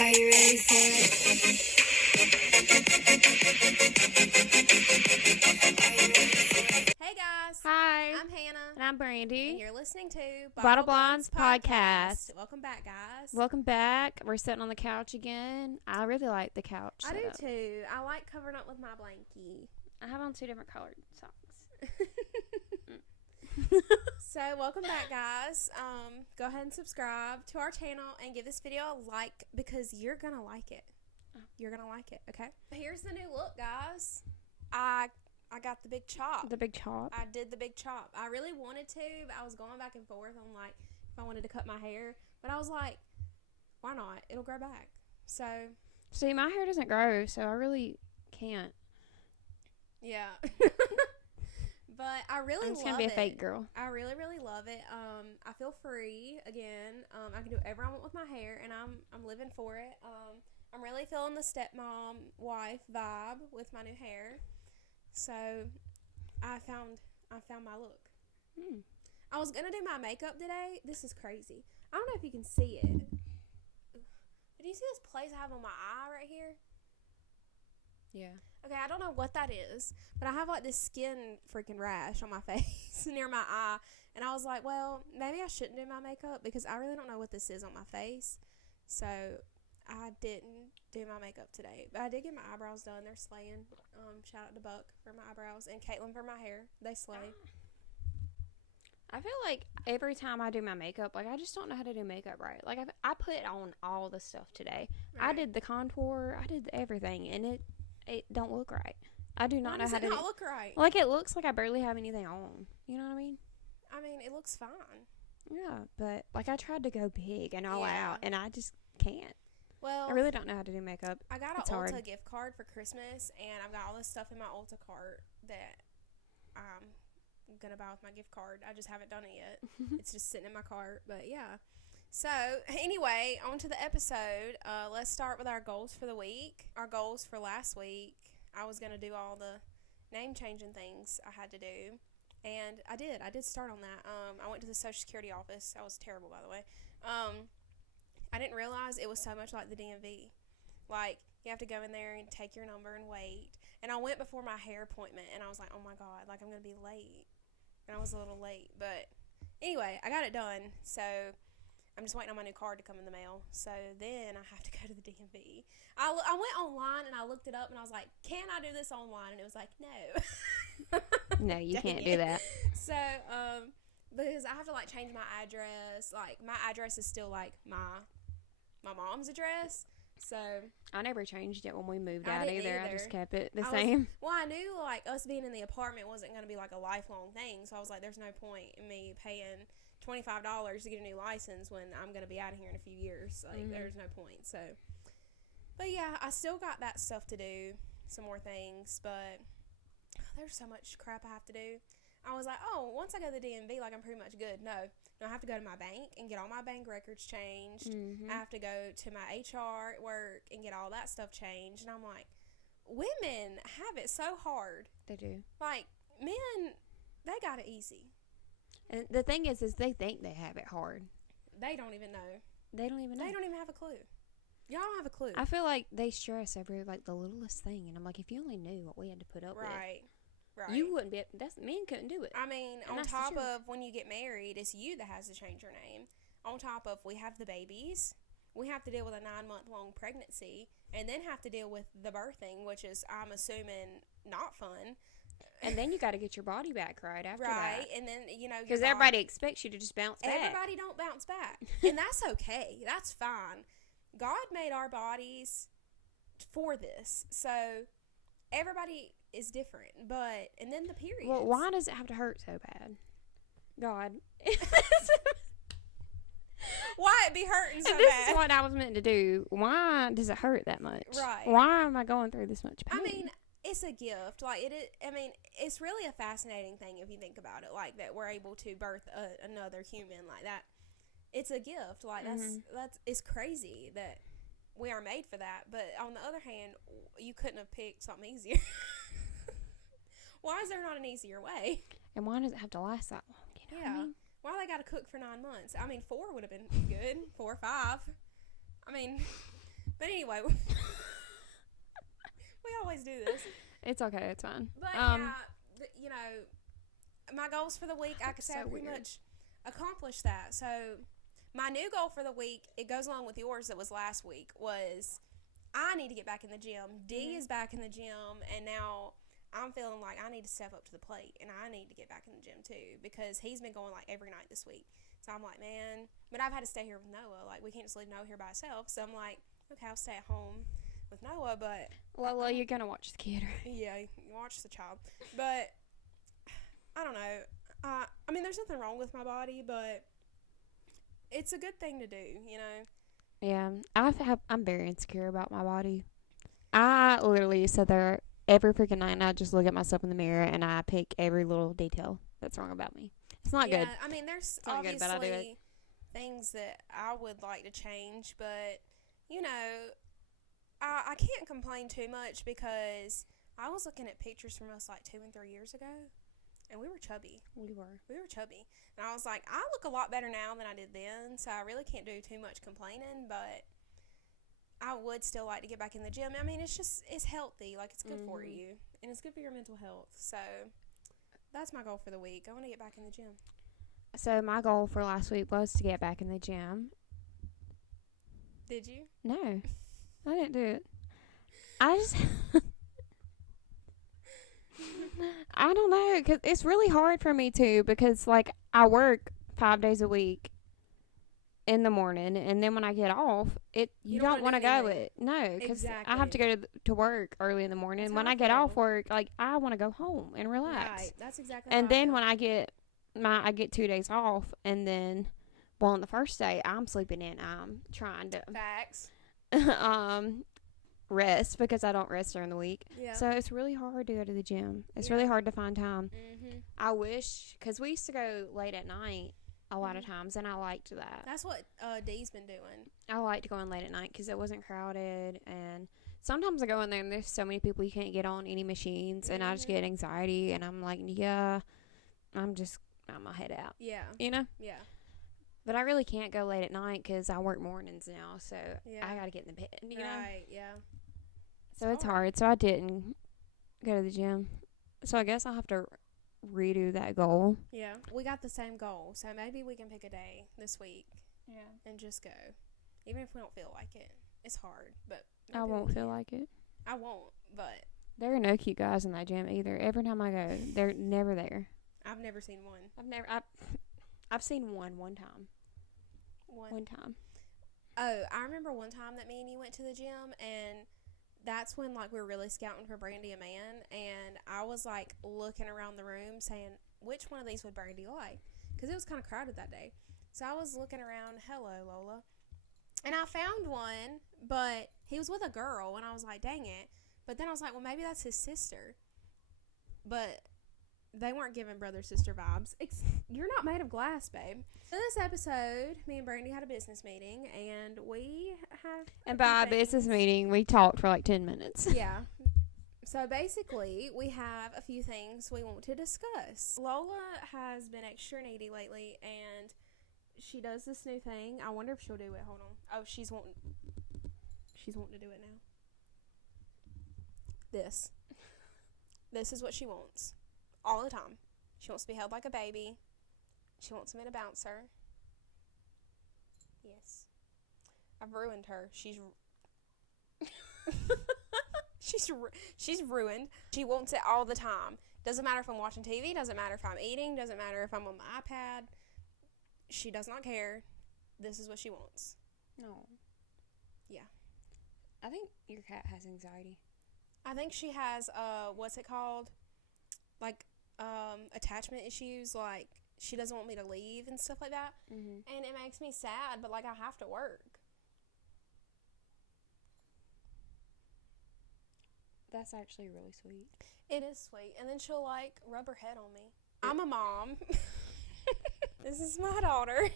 Are you ready for it? Hey guys. Hi. I'm Hannah. And I'm Brandy. And you're listening to Bottle Blondes Podcast. Welcome back, guys. Welcome back. We're sitting on the couch again. I really like the couch. I do too. I like covering up with my blankie. I have on 2 different colored socks. So, welcome back, guys. Go ahead and subscribe to our channel and give this video a like because you're going to like it. You're going to like it, okay? Here's the new look, guys. I got the big chop. The big chop? I did the big chop. I really wanted to, but I was going back and forth on, like, if I wanted to cut my hair. But I was like, why not? It'll grow back. So. See, my hair doesn't grow, so I really can't. Yeah. But I really love it. I'm just going to be a fake girl. I really, really love it. I feel free again. I can do whatever I want with my hair, and I'm living for it. I'm really feeling the stepmom wife vibe with my new hair. So I found my look. I was gonna do my makeup today. This is crazy. I don't know if you can see it. Do you see this place I have on my eye right here? Yeah. Okay, I don't know what that is, but I have like this skin freaking rash on my face near my eye, and I was like, well, maybe I shouldn't do my makeup because I really don't know what this is on my face. So I didn't do my makeup today, but I did get my eyebrows done. They're slaying. Shout out to Buck for my eyebrows and Caitlin for my hair. They slay. I feel like every time I do my makeup, like I just don't know how to do makeup right. Like I put on all the stuff today. Right. I did the contour. I did everything, and it don't look right. I do not Why know does how it to not look right? Like it looks like I barely have anything on. You know what I mean? I mean, it looks fine. Yeah, but like I tried to go big and all Yeah. out, and I just can't. Well, I really don't know how to do makeup. I got It's an hard. Ulta gift card for Christmas, and I've got all this stuff in my Ulta cart that I'm gonna buy with my gift card. I just haven't done it yet. It's just sitting in my cart, but yeah. So anyway, on to the episode. Let's start with our goals for the week. Our goals for last week. I was gonna do all the name changing things I had to do, and I did. I did start on that. I went to the Social Security office. That was terrible, by the way. I didn't realize it was so much like the DMV. Like, you have to go in there and take your number and wait. And I went before my hair appointment, and I was like, oh, my God, like, I'm going to be late. And I was a little late. But anyway, I got it done. So I'm just waiting on my new card to come in the mail. So then I have to go to the DMV. I went online, and I looked it up, and I was like, can I do this online? And it was like, no. No, you Dang can't do that. So, because I have to, like, change my address. Like, my address is still, like, my mom's address. So I never changed it when we moved I out didn't either. I either. just kept it the same. Well, I knew, like, us being in the apartment wasn't going to be, like, a lifelong thing. So I was like, there's no point in me paying $25 to get a new license when I'm going to be out of here in a few years. Like, there's no point. So, but yeah, I still got that stuff to do, some more things, but there's so much crap I have to do. I was like, oh, once I go to the DMV, like, I'm pretty much good. No, I have to go to my bank and get all my bank records changed. I have to go to my HR at work and get all that stuff changed. And I'm like, women have it so hard. They do. Like, men, they got it easy. And the thing is they think they have it hard. They don't even know. They don't even know. They don't even have a clue. Y'all don't have a clue. I feel like they stress over, like, the littlest thing. And I'm like, if you only knew what we had to put up with. Right. You wouldn't be. Men couldn't do it. I mean, And on that's the top truth. of when you get married, it's you that has to change your name. On top of we have the babies, we have to deal with a 9-month-long pregnancy, and then have to deal with the birthing, which is, I'm assuming, not fun. And then you got to get your body back right after that. Right, and then, you know, Because everybody expects you to just bounce back. Everybody don't bounce back, and that's okay. That's fine. God made our bodies for this, so everybody is different, and then the periods. Well, why does it have to hurt so bad? God. Why it be hurting so If this bad? is what I was meant to do, why does it hurt that much? Right. Why am I going through this much pain? I mean, it's a gift. Like, I mean, it's really a fascinating thing if you think about it, like, that we're able to birth another human like that. It's a gift. Like, it's crazy that we are made for that. But on the other hand, you couldn't have picked something easier. Why is there not an easier way? And why does it have to last that long? You know what I mean? Why they got to cook for 9 months? I mean, 4 would have been good. 4 or 5. I mean, But anyway, we always do this. It's okay. It's fine. But you know, my goals for the week, I could say I pretty much accomplished that. So my new goal for the week, it goes along with yours that was last week, was I need to get back in the gym. D is back in the gym, and now I'm feeling like I need to step up to the plate, and I need to get back in the gym too, because he's been going like every night this week. So I'm like, man, but I've had to stay here with Noah. Like, we can't just leave Noah here by himself. So I'm like, okay, I'll stay at home with Noah, but well, you're gonna watch the kid, right? Yeah, watch the child. But I don't know. I mean, there's nothing wrong with my body, but it's a good thing to do, you know. Yeah, I'm very insecure about my body. I literally sit there every freaking night and I just look at myself in the mirror and I pick every little detail that's wrong about me. It's not good. I mean, there's good, but I do obviously things that I would like to change, but you know, I can't complain too much because I was looking at pictures from us like 2 and 3 years ago, and we were chubby. We were chubby. And I was like, I look a lot better now than I did then, so I really can't do too much complaining, but I would still like to get back in the gym. I mean, it's healthy. Like, it's good for you, and it's good for your mental health. So that's my goal for the week. I want to get back in the gym. So my goal for last week was to get back in the gym. Did you? No, I didn't do it. I just... I don't know, because it's really hard for me too, because like I work 5 days a week in the morning, and then when I get off, you don't want to go it. No, because I have to go to work early in the morning. When I get off work, like I want to go home and relax. Right, that's exactly. And then when I get 2 days off, and then on the first day I'm sleeping in. I'm trying to facts. Rest because I don't rest during the week. Yeah. So it's really hard to go to the gym. It's really hard to find time. Mm-hmm. I wish, because we used to go late at night a lot of times, and I liked that. That's what Dee's been doing. I liked going late at night because it wasn't crowded, and sometimes I go in there and there's so many people you can't get on any machines, and I just get anxiety, and I'm like, yeah, I'm gonna head out. Yeah. You know? Yeah. But I really can't go late at night because I work mornings now, so I gotta get in the bed. You know? Right. Yeah. So it's hard. So I didn't go to the gym. So I guess I'll have to redo that goal. Yeah. We got the same goal. So maybe we can pick a day this week. Yeah. And just go. Even if we don't feel like it. It's hard, but I won't feel like it. I won't, but there are no cute guys in that gym either. Every time I go, they're never there. I've never seen one. I've seen one time. One time. Oh, I remember one time that me and you went to the gym, and that's when, like, we were really scouting for Brandy a man, and I was, like, looking around the room saying, which one of these would Brandy like? Because it was kind of crowded that day. So I was looking around, hello, Lola. And I found one, but he was with a girl, and I was like, dang it. But then I was like, well, maybe that's his sister. But they weren't giving brother-sister vibes. You're not made of glass, babe. So this episode, me and Brandy had a business meeting, and we have... And by a business meeting, we talked for like 10 minutes. Yeah. So basically, we have a few things we want to discuss. Lola has been extra needy lately, and she does this new thing. I wonder if she'll do it. Hold on. Oh, she's wanting to do it now. This is what she wants. All the time. She wants to be held like a baby. She wants me to bounce her. Yes. I've ruined her. She's ruined. She wants it all the time. Doesn't matter if I'm watching TV. Doesn't matter if I'm eating. Doesn't matter if I'm on my iPad. She does not care. This is what she wants. No. Yeah. I think your cat has anxiety. I think she has, what's it called? Like, attachment issues. Like, she doesn't want me to leave and stuff like that. Mm-hmm. And it makes me sad, but, like, I have to work. That's actually really sweet. It is sweet. And then she'll, like, rub her head on me. I'm a mom. This is my daughter.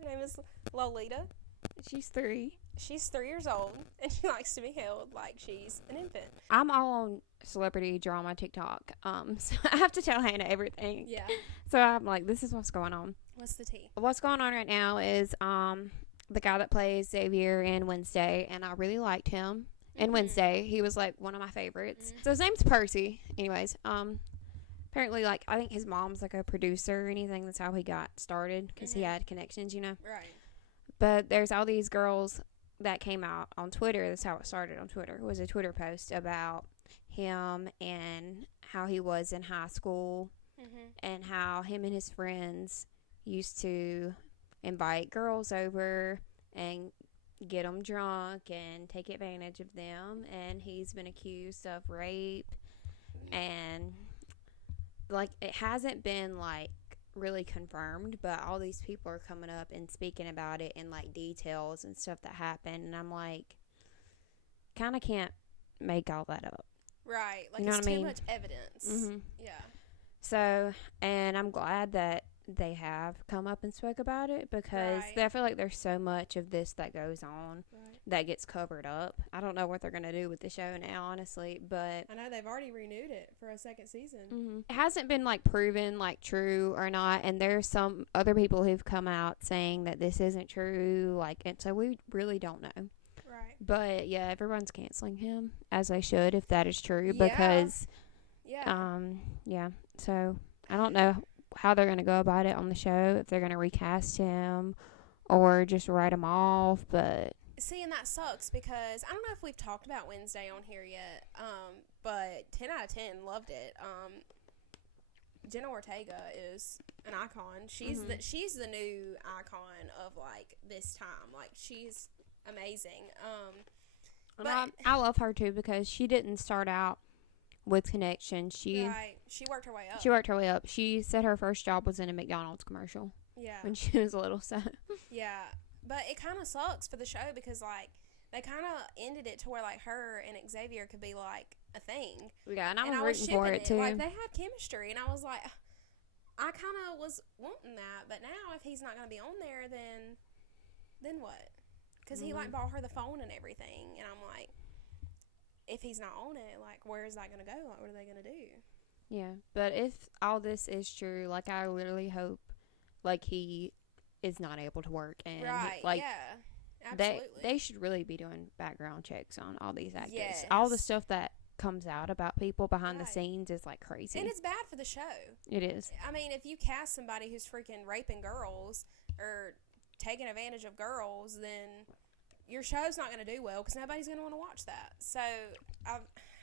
Her name is Lolita. She's 3. She's 3 years old, and she likes to be held like she's an infant. I'm all on celebrity drama TikTok. So I have to tell Hannah everything. Yeah. So I'm like, this is what's going on. What's the tea? What's going on right now is the guy that plays Xavier in Wednesday, and I really liked him in Wednesday. He was like one of my favorites. So his name's Percy. Anyways, apparently, like, I think his mom's like a producer or anything. That's how he got started, because he had connections, you know. Right. But there's all these girls that came out on Twitter. That's how it started on Twitter. It was a Twitter post about him and how he was in high school, and how him and his friends used to invite girls over and get them drunk and take advantage of them. And he's been accused of rape, and like, it hasn't been like really confirmed, but all these people are coming up and speaking about it in like details and stuff that happened, and I'm like, kind of can't make all that up. Right. Like, you know it's what I too mean? much evidence. Yeah. So, and I'm glad that they have come up and spoke about it, because I feel like there's so much of this that goes on that gets covered up. I don't know what they're going to do with the show now, honestly, but I know they've already renewed it for a second season. It hasn't been like proven like true or not, and there's some other people who've come out saying that this isn't true, like, and so we really don't know. Right. But yeah, everyone's canceling him, as they should, if that is true, because yeah, so I don't know how they're going to go about it on the show, if they're going to recast him or just write him off. But see, and that sucks, because I don't know if we've talked about Wednesday on here yet, but 10 out of 10 loved it. Jenna Ortega is an icon. She's the new icon of like this time. Like, she's amazing. But I love her too, because she didn't start out with connections. She worked her way up. She said her first job was in a McDonald's commercial. Yeah. When she was little, so. Yeah. But it kind of sucks for the show, because like they kind of ended it to where like her and Xavier could be like a thing. Yeah, and I was rooting for it too. Like, they had chemistry, and I was like, I kind of was wanting that. But now, if he's not going to be on there, then what? Because he like bought her the phone and everything, and I'm like, if he's not on it, like, where is that going to go? Like, what are they going to do? Yeah, but if all this is true, like, I literally hope, like, he is not able to work, and like, yeah, absolutely. They should really be doing background checks on all these actors. Yes. All the stuff that comes out about people behind the scenes is like crazy, and it's bad for the show. It is. I mean, if you cast somebody who's freaking raping girls or taking advantage of girls, then your show's not going to do well, because nobody's going to want to watch that. So,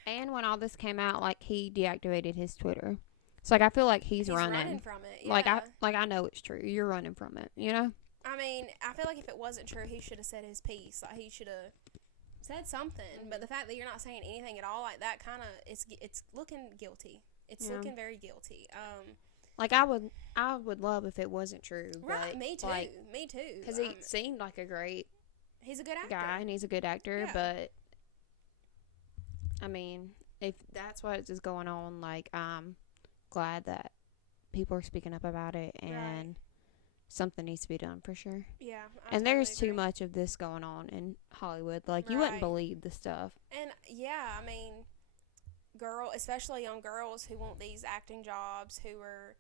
and when all this came out, like, he deactivated his Twitter. So, like, I feel like he's running from it. Yeah. Like I know it's true. You're running from it, you know? I mean, I feel like if it wasn't true, he should have said his piece. Like, he should have said something. But the fact that you're not saying anything at all, like, that kind of, it's looking guilty. It's looking very guilty. Like, I would love if it wasn't true. Right, but, me too. like, me too. Because he seemed like a great he's a good actor. guy, and he's a good actor. Yeah. But, I mean, if that's what is going on, like, I'm glad that people are speaking up about it, and something needs to be done for sure. Yeah. And there's too much of this going on in Hollywood. Like, you wouldn't believe the stuff. And, yeah, I mean, especially young girls who want these acting jobs, who are,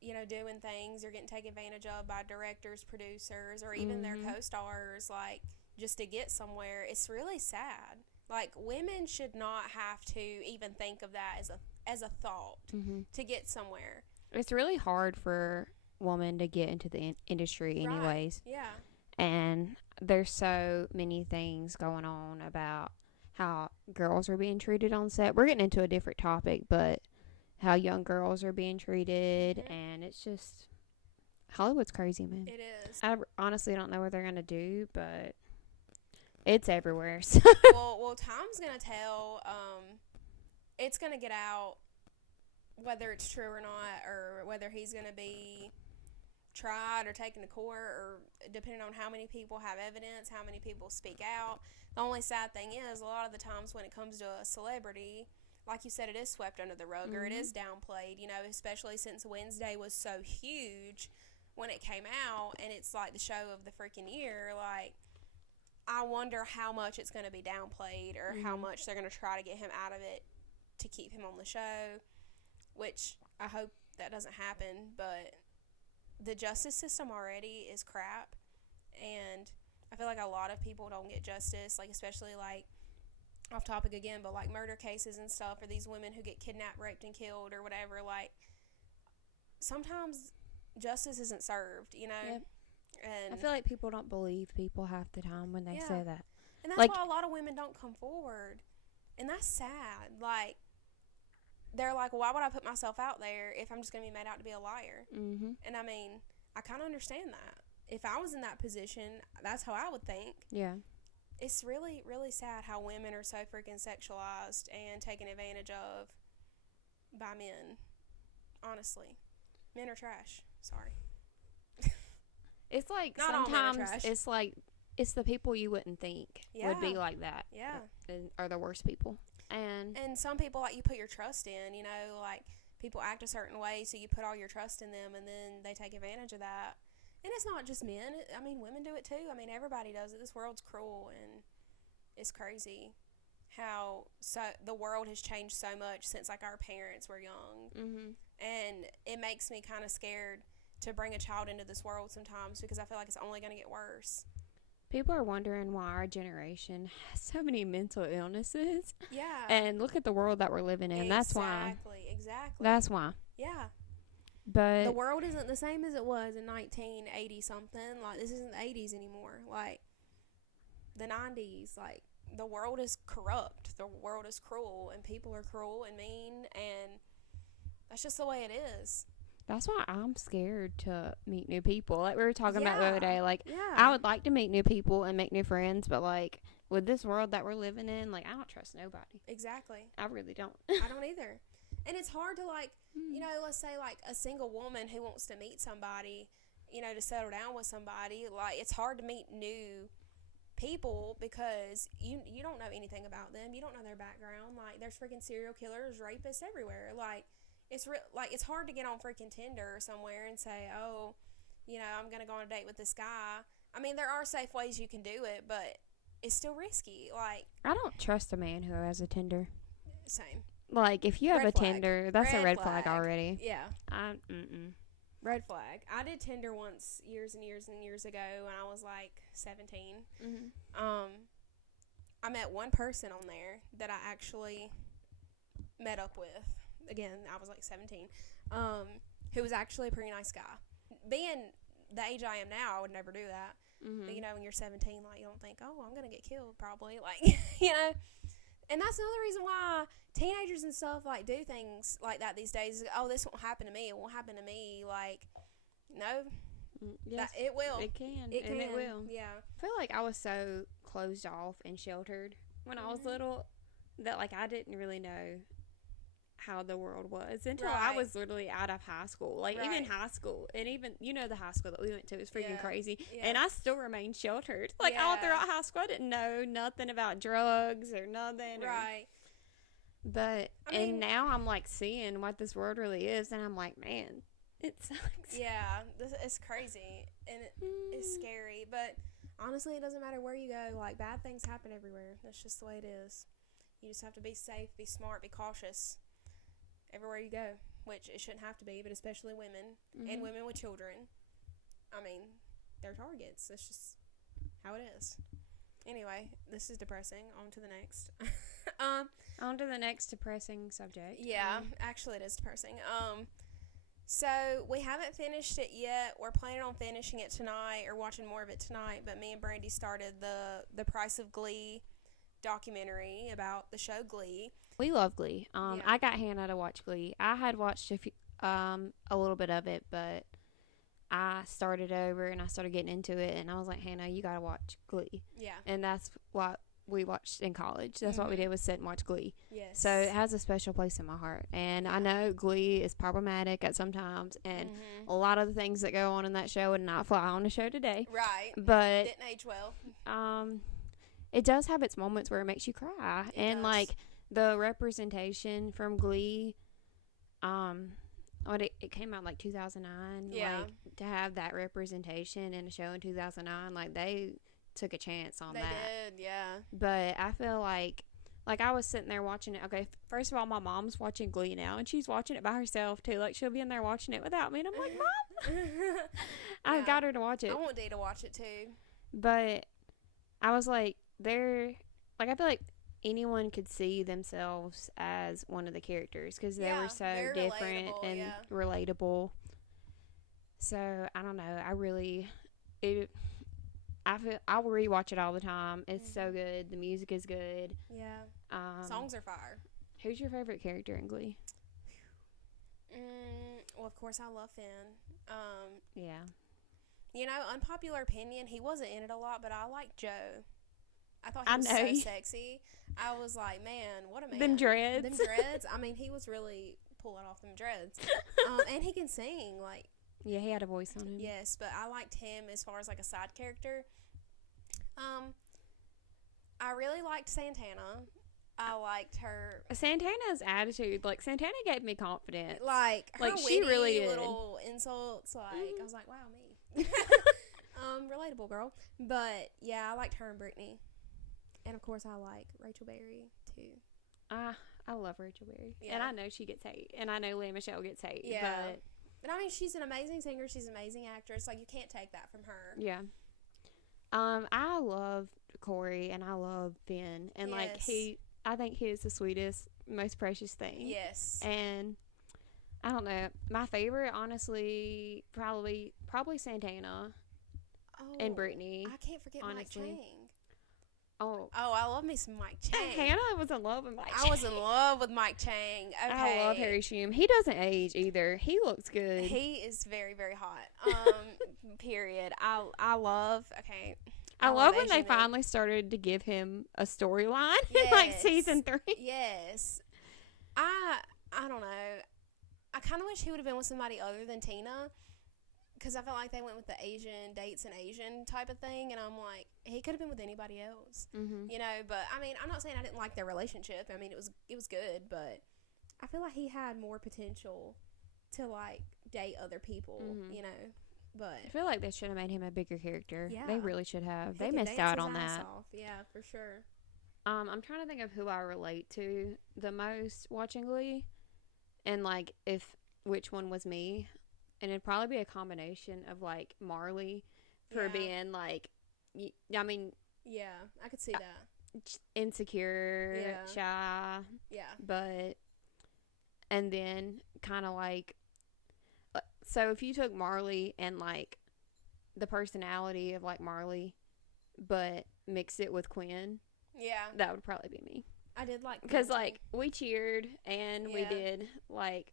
you know, doing things or getting taken advantage of by directors, producers, or even their co-stars, like, just to get somewhere. It's really sad. Like, women should not have to even think of that as a thought to get somewhere. It's really hard for women to get into the industry anyways. Right. Yeah. And there's so many things going on about how girls are being treated on set. We're getting into a different topic, but how young girls are being treated, and it's just, Hollywood's crazy, man. It is. I honestly don't know what they're going to do, but it's everywhere. So. well, time's going to tell. It's going to get out whether it's true or not, or whether he's going to be tried or taken to court, or depending on how many people have evidence, how many people speak out. The only sad thing is, a lot of the times when it comes to a celebrity, like you said, it is swept under the rug, or it is downplayed, you know, especially since Wednesday was so huge when it came out, and it's like the show of the freaking year. Like, I wonder how much it's going to be downplayed, or how much they're going to try to get him out of it to keep him on the show, which I hope that doesn't happen. But the justice system already is crap, And I feel like a lot of people don't get justice, like, especially, like, off topic again, but, like, murder cases and stuff, or these women who get kidnapped, raped, and killed, or whatever, like, sometimes justice isn't served, you know? Yep. And I feel like people don't believe people half the time when they say that. And that's like, why a lot of women don't come forward. And that's sad. Like, they're like, well, why would I put myself out there if I'm just going to be made out to be a liar? Mm-hmm. And, I mean, I kind of understand that. If I was in that position, that's how I would think. Yeah. It's really, really sad how women are so freaking sexualized and taken advantage of by men. Honestly. Men are trash. Sorry. It's like Not all men are sometimes trash. it's like it's the people you wouldn't think would be like that. Yeah. And are the worst people. And some people, like, you put your trust in, you know, like, people act a certain way, so you put all your trust in them, and then they take advantage of that. And it's not just men. I mean, women do it too. I mean, everybody does it. This world's cruel, and it's crazy how the world has changed so much since, like, our parents were young. Mm-hmm. And it makes me kind of scared to bring a child into this world sometimes, because I feel like it's only going to get worse. People are wondering why our generation has so many mental illnesses. Yeah. And look at the world that we're living in. That's why. Exactly. That's why. Yeah. But the world isn't the same as it was in 1980 something. Like, this isn't the 80s anymore. Like, the 90s. Like, the world is corrupt. The world is cruel, and people are cruel and mean, and that's just the way it is. that's why I'm scared to meet new people. Like we were talking about the other day. Like, Yeah. I would like to meet new people and make new friends, but like with this world that we're living in, like I don't trust nobody. Exactly. I really don't. I don't either. And it's hard to, like, you know, let's say, like, a single woman who wants to meet somebody, you know, to settle down with somebody. Like, it's hard to meet new people because you don't know anything about them. You don't know their background. Like, there's freaking serial killers, rapists everywhere. Like, it's hard to get on freaking Tinder or somewhere and say, oh, you know, I'm going to go on a date with this guy. I mean, there are safe ways you can do it, but it's still risky. Like, I don't trust a man who has a Tinder. Same. Like, if you have Red a flag. Tinder, that's a red flag flag. already. Yeah. Mm-mm. Red flag. I did Tinder once years and years and years ago when I was like 17. Mm-hmm. I met one person on there that I actually met up with. Again, I was like 17. Who was actually a pretty nice guy. Being the age I am now, I would never do that. Mm-hmm. But, you know, when you're 17, like, you don't think, oh, I'm going to get killed probably. Like, you know. And that's another reason why teenagers and stuff, like, do things like that these days. Oh, this won't happen to me. It won't happen to me. Like, no. Yes, it will. It can. It can. And it will. Yeah. I feel like I was so closed off and sheltered when I was little that, like, I didn't really know how the world was until I was literally out of high school. Like, even high school. And even, you know, the high school that we went to was freaking crazy. Yeah. And I still remained sheltered. Like, all throughout high school, I didn't know nothing about drugs or nothing. Right. But, and now I'm, like, seeing what this world really is. And I'm like, man, it sucks. Yeah. It's crazy. And it's scary. But, honestly, it doesn't matter where you go. Like, bad things happen everywhere. That's just the way it is. You just have to be safe, be smart, be cautious everywhere you go, which it shouldn't have to be, but especially women and women with children. I mean, they're targets. That's just how it is. Anyway, this is depressing. On to the next. On to the next depressing subject. Yeah, actually it is depressing. So we haven't finished it yet. We're planning on finishing it tonight or watching more of it tonight, but me and Brandy started the Price of Glee documentary about the show Glee. We love Glee. I got Hannah to watch Glee. I had watched a little bit of it, but I started over and I started getting into it, and I was like, Hannah, you gotta watch Glee. Yeah. And that's what we watched in college. That's what we did, was sit and watch Glee. Yes. So it has a special place in my heart. And I know Glee is problematic at some times, and a lot of the things that go on in that show would not fly on the show today. Right. But didn't age well. It does have its moments where it makes you cry. It does. Like the representation from Glee, it came out like 2009. Yeah. Like, to have that representation in a show in 2009, like they took a chance on that. They did, yeah. But I feel like I was sitting there watching it. Okay, first of all, my mom's watching Glee now, and she's watching it by herself too. Like, she'll be in there watching it without me, and I'm like, Mom, I've got her to watch it. I want Dee to watch it too. But I was like, I feel like anyone could see themselves as one of the characters because they were so different and relatable. So I don't know. I'll rewatch it all the time. It's so good. The music is good. Yeah. Songs are fire. Who's your favorite character in Glee? Well, of course, I love Finn. Yeah. You know, unpopular opinion, he wasn't in it a lot, but I like Joe. I thought he was so sexy. I was like, man, what a man. Them dreads. I mean, he was really pulling off them dreads. And he can sing, like. Yeah, he had a voice on him. Yes, but I liked him as far as, like, a side character. I really liked Santana. I liked her. Santana's attitude, like, Santana gave me confidence. Like her she witty really did. Little insults, like, I was like, wow, me. Relatable girl. But, yeah, I liked her and Brittany. And, of course, I like Rachel Berry, too. I love Rachel Berry. Yeah. And I know she gets hate. And I know Lea Michele gets hate. Yeah. But I mean, she's an amazing singer. She's an amazing actress. Like, you can't take that from her. Yeah. I love Corey and I love Finn. And, like, I think he is the sweetest, most precious thing. Yes. And I don't know. My favorite, honestly, probably Santana and Brittany. I can't forget honestly. Mike Chang. Oh, I love me some Mike Chang. Hannah was in love with Mike Chang. I was in love with Mike Chang. Okay. I love Harry Shum. He doesn't age either. He looks good. He is very, very hot. Period. I love when they finally started to give him a storyline in, yes. like, season 3. Yes. I don't know. I kind of wish he would have been with somebody other than Tina. Because I felt like they went with the Asian dates and Asian type of thing. And I'm like, he could have been with anybody else. Mm-hmm. You know, but, I mean, I'm not saying I didn't like their relationship. I mean, it was good. But I feel like he had more potential to, like, date other people, you know. But I feel like they should have made him a bigger character. Yeah. They really should have. They could missed dance out his on ass that. off. Yeah, for sure. I'm trying to think of who I relate to the most watching Glee. And, like, which one was me. And it'd probably be a combination of, like, Marley for being, like, I mean... Yeah, I could see that. Insecure, shy. Yeah. But... And then kind of, like... So if you took Marley and, like, the personality of, like, Marley, but mix it with Quinn... Yeah. That would probably be me. I did like... Because, like, we cheered and we did, like,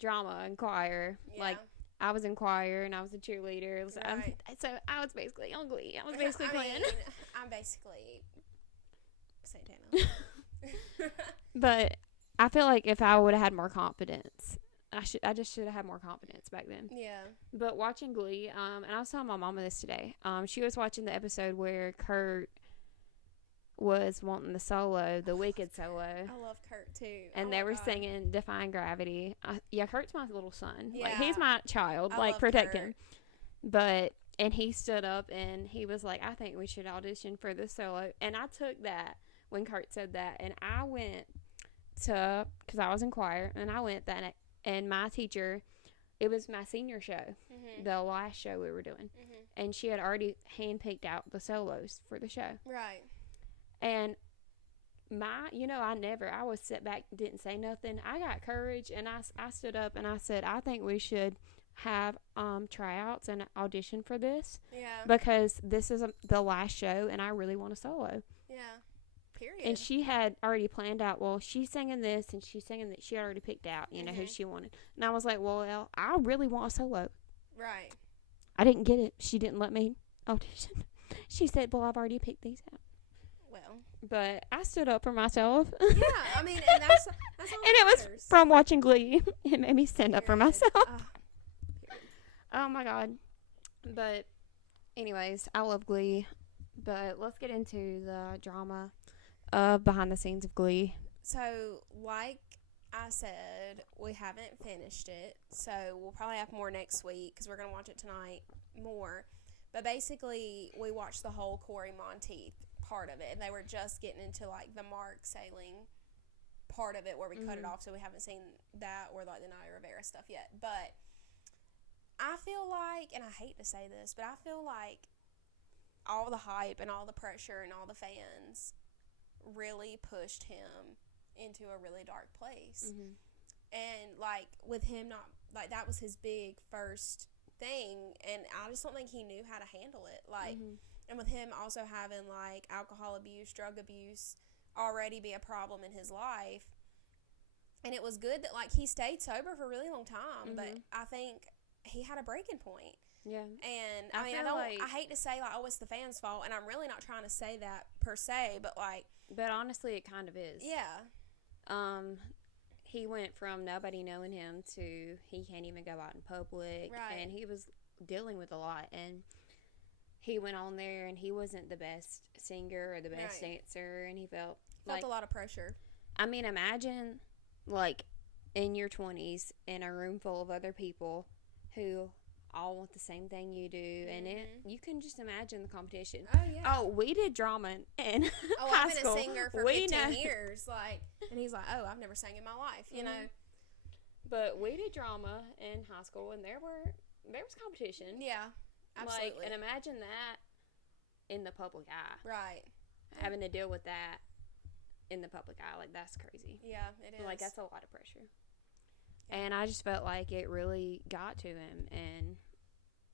drama and choir. Yeah. Like... I was in choir and I was a cheerleader. Right. So I was basically on Glee. I was basically Quinn. I'm basically Santana. But I feel like if I would have had more confidence, I just should have had more confidence back then. Yeah. But watching Glee, and I was telling my mama this today. She was watching the episode where Kurt was wanting the solo, the Wicked solo. I love Kurt too. And they were singing Defying Gravity. Yeah, Kurt's my little son. Yeah. Like, he's my child. I like, love protect Kurt. him. And he stood up and he was like, I think we should audition for the solo. And I took that when Kurt said that. And I went to, because I was in choir, and I went that night. And my teacher, it was my senior show, the last show we were doing. And she had already handpicked out the solos for the show. Right. And I was sit back, didn't say nothing. I got courage, and I stood up and I said, I think we should have tryouts and audition for this. Yeah. Because this is the last show, and I really want a solo. Yeah. Period. And she had already planned out, well, she's singing this, and she's singing that. She already picked out, who she wanted. And I was like, well, I really want a solo. Right. I didn't get it. She didn't let me audition. She said, well, I've already picked these out. Well, but I stood up for myself. Yeah, I mean, and that's all and it was from watching Glee. It made me stand up for myself. Oh my God. But anyways, I love Glee. But let's get into the drama of behind the scenes of Glee. So, like I said, we haven't finished it. So, we'll probably have more next week because we're going to watch it tonight more. But basically, we watched the whole Corey Monteith part of it, and they were just getting into, like, the Mark sailing part of it where we cut it off, so we haven't seen that or, like, the Naya Rivera stuff yet. But I feel like, and I hate to say this, but I feel like all the hype and all the pressure and all the fans really pushed him into a really dark place. Mm-hmm. And, like, with him not, like, that was his big first thing, and I just don't think he knew how to handle it. Like, Mm-hmm. and with him also having, like, alcohol abuse, drug abuse already be a problem in his life, and it was good that, like, he stayed sober for a really long time, but I think he had a breaking point. Yeah. And, I mean, feel like, I hate to say, like, oh, it's the fans' fault, and I'm really not trying to say that per se, but, like. But honestly, it kind of is. Yeah. He went from nobody knowing him to he can't even go out in public. Right. And he was dealing with a lot. And he went on there, and he wasn't the best singer or the best dancer, and he felt like a lot of pressure. I mean, imagine, like, in your 20s in a room full of other people who all want the same thing you do, and you can just imagine the competition. Oh, yeah. Oh, we did drama in high school. I've been a singer for 15 years, like, and he's like, oh, I've never sang in my life, you know. But we did drama in high school, and there was competition. Yeah, absolutely. Like, and imagine that in the public eye. Right. Having to deal with that in the public eye, like, that's crazy. Yeah, it is. Like, that's a lot of pressure. And I just felt like it really got to him, and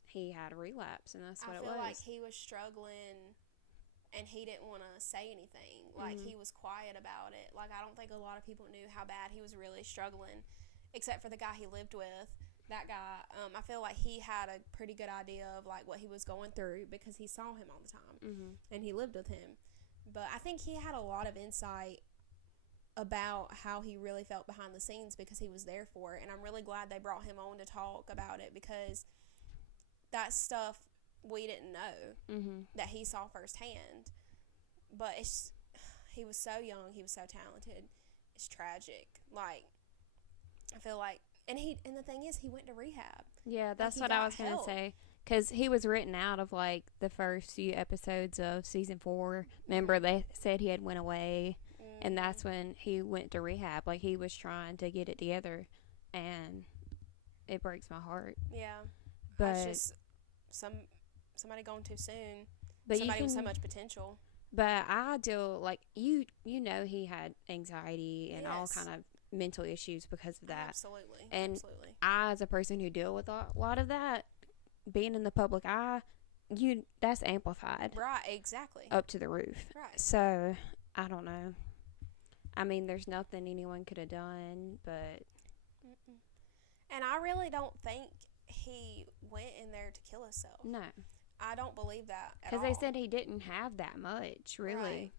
he had a relapse, and that's what it was. I feel like he was struggling, and he didn't want to say anything. Like, he was quiet about it. Like, I don't think a lot of people knew how bad he was really struggling, except for the guy he lived with. That guy, I feel like he had a pretty good idea of, like, what he was going through because he saw him all the time, and he lived with him. But I think he had a lot of insight about how he really felt behind the scenes because he was there for it, and I'm really glad they brought him on to talk about it because that stuff we didn't know that he saw firsthand. But he was so young, he was so talented. It's tragic. Like, I feel like, and the thing is, he went to rehab. Yeah, that's what I was gonna say. Because he was written out of, like, the first few episodes of season 4. Remember, they said he had went away. And that's when he went to rehab. Like, he was trying to get it together. And it breaks my heart. Yeah. But it's just somebody gone too soon. But somebody with so much potential. But I deal, like, you know he had anxiety and all kind of mental issues because of that. Absolutely. And absolutely. I, as a person who deal with a lot of that, being in the public eye, that's amplified. Right, exactly. Up to the roof. Right. So, I don't know. I mean, there's nothing anyone could have done, but. And I really don't think he went in there to kill himself. No. I don't believe that at all. Because they said he didn't have that much, really. Right.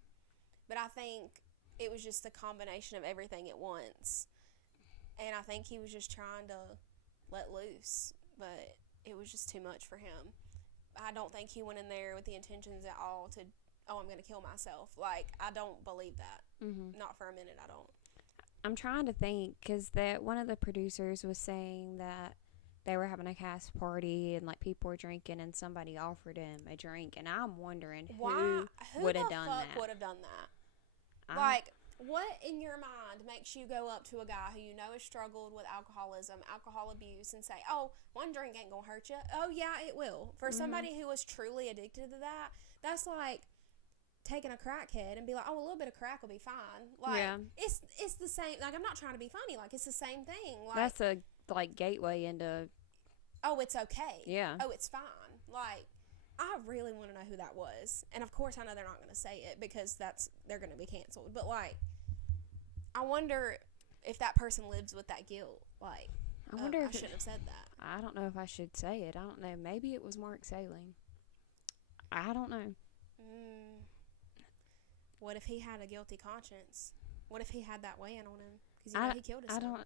But I think it was just the combination of everything at once. And I think he was just trying to let loose. But it was just too much for him. I don't think he went in there with the intentions at all to, I'm going to kill myself. Like, I don't believe that. Not for a minute, I don't. I'm trying to think, because one of the producers was saying that they were having a cast party and, like, people were drinking and somebody offered him a drink. And I'm wondering who would have done that. Who would have done that? Like, what in your mind makes you go up to a guy who you know has struggled with alcoholism, alcohol abuse, and say, oh, one drink ain't going to hurt you? Oh, yeah, it will. For somebody who is truly addicted to that, that's like taking a crackhead and be like, oh, a little bit of crack will be fine. Like, it's the same. Like, I'm not trying to be funny. Like, it's the same thing. Like, that's a, like, gateway into. Oh, it's okay. Yeah. Oh, it's fine. Like, I really want to know who that was. And, of course, I know they're not going to say it because they're going to be canceled. But, like, I wonder if that person lives with that guilt. Like, I wonder if I shouldn't have said that. I don't know if I should say it. I don't know. Maybe it was Mark Saling. I don't know. What if he had a guilty conscience? What if he had that weighing on him? Because he killed himself.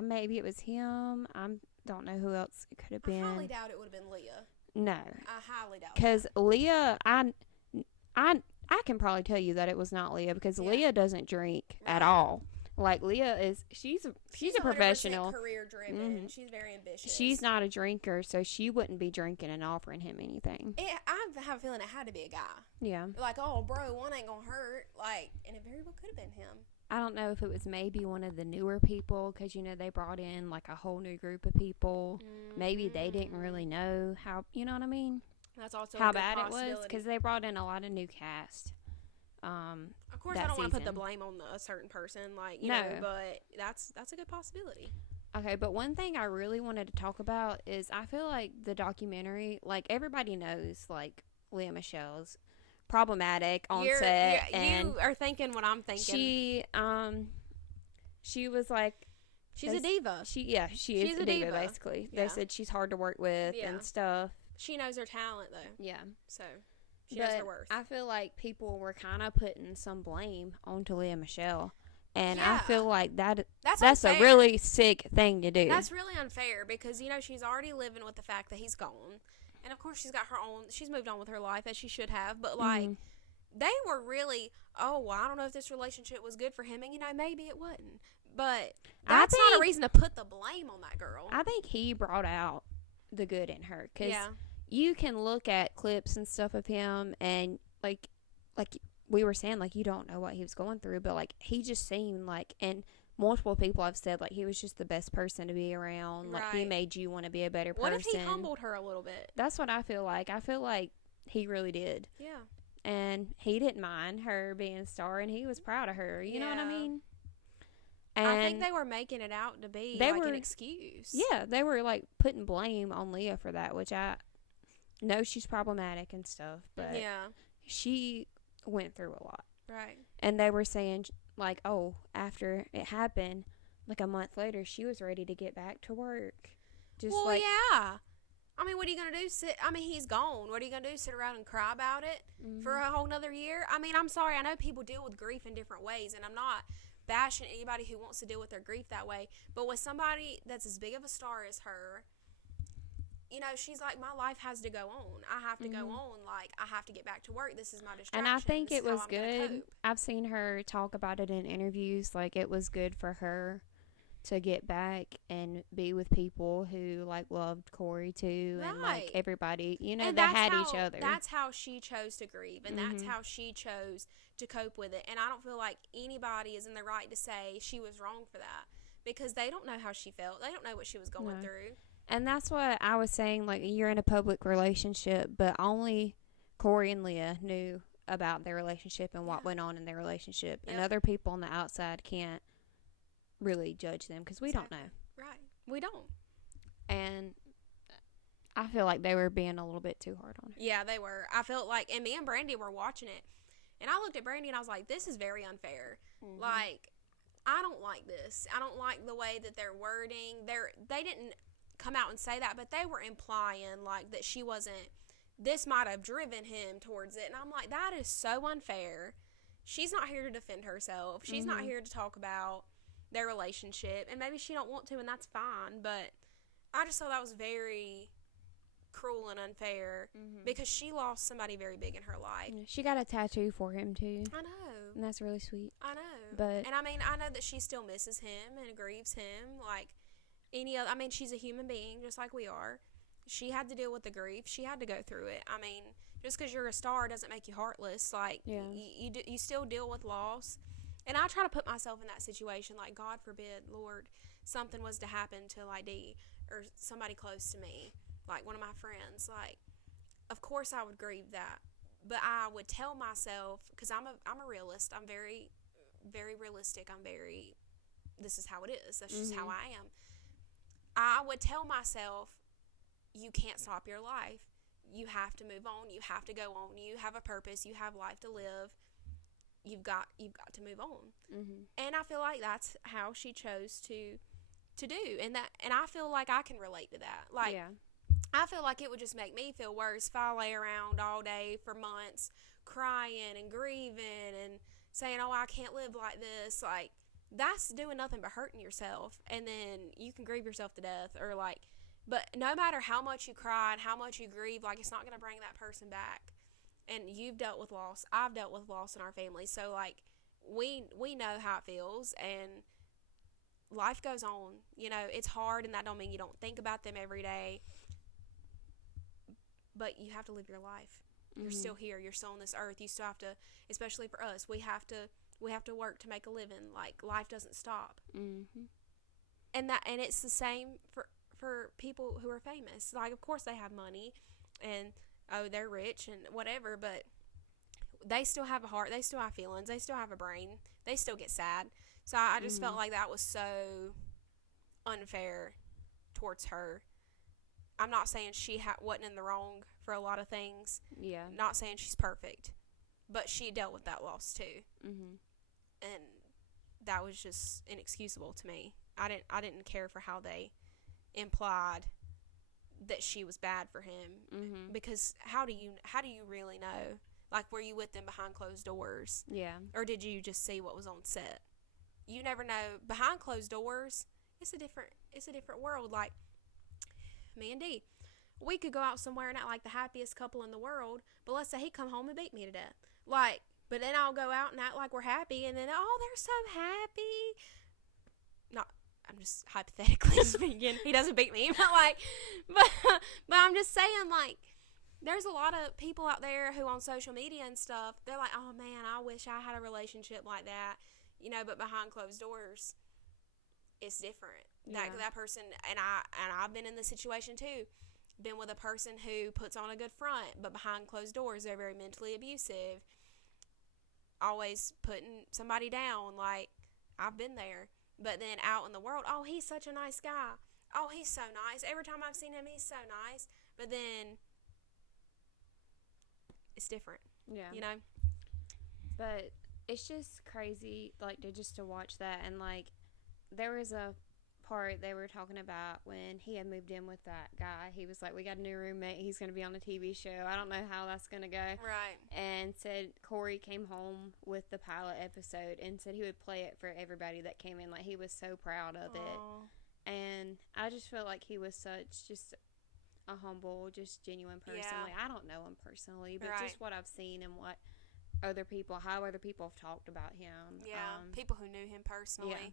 Maybe it was him. I don't know who else it could have been. I highly doubt it would have been Leah. No. I highly doubt it. Because Leah, I can probably tell you that it was not Leah because Leah doesn't drink at all. Like, Leah she's a professional. Career driven. She's very ambitious. She's not a drinker, so she wouldn't be drinking and offering him anything. I have a feeling it had to be a guy. Yeah. Like, oh, bro, one ain't gonna hurt. Like, and it very well could have been him. I don't know if it was maybe one of the newer people because, they brought in, like, a whole new group of people. Maybe they didn't really know how, you know what I mean? That's also how a good bad it possibility. was, because they brought in a lot of new cast. Of course, that I don't want to put the season. blame on a certain person, like, you No. know, but that's a good possibility. Okay, but one thing I really wanted to talk about is I feel like the documentary, like, everybody knows, like, Leah Michelle's problematic on set. And you are thinking what I'm thinking. she was like, She's a diva. she is a diva, basically. Yeah. They said she's hard to work with and stuff. She knows her talent, though. Yeah. So, she knows her worth. I feel like people were kind of putting some blame onto Leah Michelle. And I feel like that's a really sick thing to do. That's really unfair because, you know, she's already living with the fact that he's gone. And, of course, she's got her own, she's moved on with her life as she should have. But, like, they were really, oh, well, I don't know if this relationship was good for him. And, you know, maybe it wasn't. But that's not a reason to put the blame on that girl. I think he brought out the good in her. Because you can look at clips and stuff of him and, like we were saying, like, you don't know what he was going through. But, like, he just seemed like, and multiple people have said, like, he was just the best person to be around. Like, he made you want to be a better person. What if he humbled her a little bit? That's what I feel like. I feel like he really did. Yeah. And he didn't mind her being a star, and he was proud of her. You know what I mean? And I think they were making it out to be an excuse. Yeah, they were, like, putting blame on Leah for that, which I know she's problematic and stuff, but she went through a lot. Right. And they were saying, like, oh, after it happened, like a month later, she was ready to get back to work. Just yeah. I mean, what are you going to do? He's gone. What are you going to do? Sit around and cry about it for a whole nother year? I mean, I'm sorry. I know people deal with grief in different ways, and I'm not bashing anybody who wants to deal with their grief that way. But with somebody that's as big of a star as her, you know, she's like, my life has to go on. I have to go on. Like, I have to get back to work. This is my distraction. And I think it was good. I've seen her talk about it in interviews. Like, it was good for her to get back and be with people who, like, loved Corey too. And, like, everybody, you know, they had each other. That's how she chose to grieve. And that's how she chose to cope with it. And I don't feel like anybody is in the right to say she was wrong for that. Because they don't know how she felt. They don't know what she was going through. And that's what I was saying, like, you're in a public relationship, but only Corey and Leah knew about their relationship and what went on in their relationship. And other people on the outside can't really judge them because we don't know. Right. We don't. And I feel like they were being a little bit too hard on her. Yeah, they were. I felt like, and me and Brandy were watching it, and I looked at Brandy and I was like, this is very unfair. Like, I don't like this. I don't like the way that they're wording. They didn't come out and say that, but they were implying, like, that she wasn't, this might have driven him towards it. And I'm like, that is so unfair. She's not here to defend herself. She's not here to talk about their relationship, and maybe she don't want to, and that's fine, but I just thought that was very cruel and unfair because she lost somebody very big in her life. She got a tattoo for him too. I know. And that's really sweet. I know. But and I mean, I know that she still misses him and grieves him like any other. I mean, she's a human being just like we are. She had to deal with the grief. She had to go through it. I mean, just because you're a star doesn't make you heartless. Like, you still deal with loss. And I try to put myself in that situation, like, God forbid, Lord, something was to happen to, like, Dee or somebody close to me, like one of my friends. Like, of course I would grieve that. But I would tell myself, because I'm a realist. I'm very, very realistic. This is how it is. That's just how I am. I would tell myself, you can't stop your life. You have to move on. You have to go on. You have a purpose. You have life to live. You've got to move on. And I feel like that's how she chose to do. And I feel like I can relate to that. Like, I feel like it would just make me feel worse if I lay around all day for months crying and grieving and saying, oh, I can't live like this. Like, that's doing nothing but hurting yourself. And then you can grieve yourself to death, or like, but no matter how much you cry and how much you grieve, like, it's not going to bring that person back. And you've dealt with loss. I've dealt with loss in our family. So, like, we know how it feels, and life goes on. You know, it's hard, and that don't mean you don't think about them every day. But you have to live your life. You're still here. You're still on this earth. You still have to, especially for us, we have to work to make a living. Like, life doesn't stop. And it's the same for people who are famous. Like, of course they have money, and oh, they're rich and whatever, but they still have a heart, they still have feelings, they still have a brain, they still get sad. So I just felt like that was so unfair towards her. I'm not saying she wasn't in the wrong for a lot of things. Yeah. Not saying she's perfect, but she dealt with that loss too. And that was just inexcusable to me. I didn't care for how they implied that she was bad for him, because how do you really know? Like, were you with them behind closed doors? Yeah. Or did you just see what was on set? You never know. Behind closed doors, it's a different world. Like, me and Dee, we could go out somewhere and act like the happiest couple in the world, but let's say he come home and beat me to death. Like, but then I'll go out and act like we're happy, and then, oh, they're so happy. I'm just hypothetically speaking. He doesn't beat me, but I'm just saying, like, there's a lot of people out there who on social media and stuff, they're like, oh man, I wish I had a relationship like that, but behind closed doors, it's different. Yeah. That person, and I've been in this situation too, been with a person who puts on a good front, but behind closed doors, they're very mentally abusive, always putting somebody down. Like, I've been there. But then out in the world, oh, he's such a nice guy. Oh, he's so nice. Every time I've seen him, he's so nice. But then it's different. Yeah. But it's just crazy, like, to watch that. And, like, there was a part they were talking about when he had moved in with that guy. He was like, we got a new roommate. He's going to be on a TV show. I don't know how that's going to go. Right. And said Corey came home with the pilot episode and said he would play it for everybody that came in. Like, he was so proud of it. And I just felt like he was just a humble, just genuine person. Yeah. Like, I don't know him personally, but Right. just what I've seen and how other people have talked about him. Yeah, people who knew him personally. Yeah.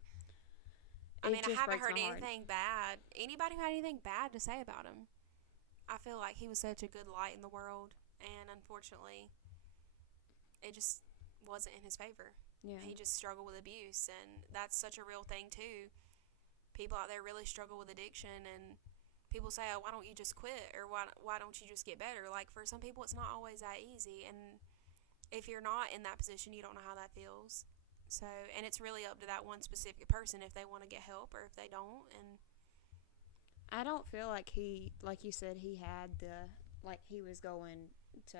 I mean, I haven't heard breaks my heart. anything bad. Anybody who had anything bad to say about him. I feel like he was such a good light in the world, and unfortunately, it just wasn't in his favor. Yeah. He just struggled with abuse, and that's such a real thing too. People out there really struggle with addiction, and people say, oh, why don't you just quit, or why don't you just get better? Like, for some people, it's not always that easy, and if you're not in that position, you don't know how that feels. So, and it's really up to that one specific person if they want to get help or if they don't. And I don't feel like he, like you said, he had he was going to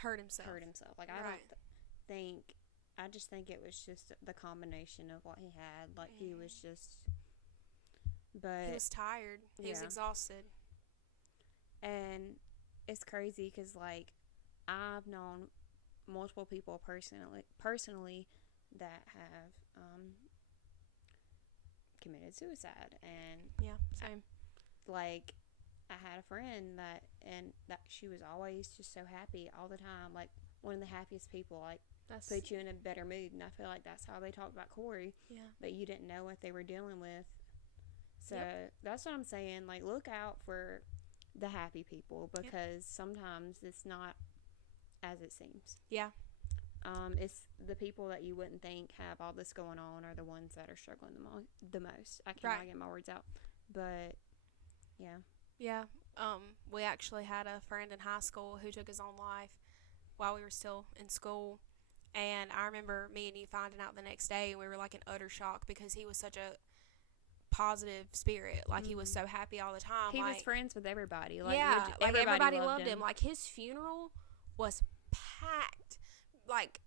hurt himself. Like, I don't think, I just think it was just the combination of what he had. Like, he was just, but he was tired. He was exhausted. And it's crazy because, like, I've known multiple people personally that have committed suicide, and Same. I had a friend that she was always just so happy all the time, like one of the happiest people, like put you in a better mood, and I feel like that's how they talked about Corey. Yeah. But you didn't know what they were dealing with, so that's what I'm saying. Like, look out for the happy people, because sometimes it's not as it seems. Yeah. It's the people that you wouldn't think have all this going on are the ones that are struggling the most. I cannot get my words out, but yeah. We actually had a friend in high school who took his own life while we were still in school, and I remember me and you finding out the next day, and we were like in utter shock because he was such a positive spirit. Like, he was so happy all the time. He was friends with everybody. Like, everybody loved him. Like, his funeral was packed. Like,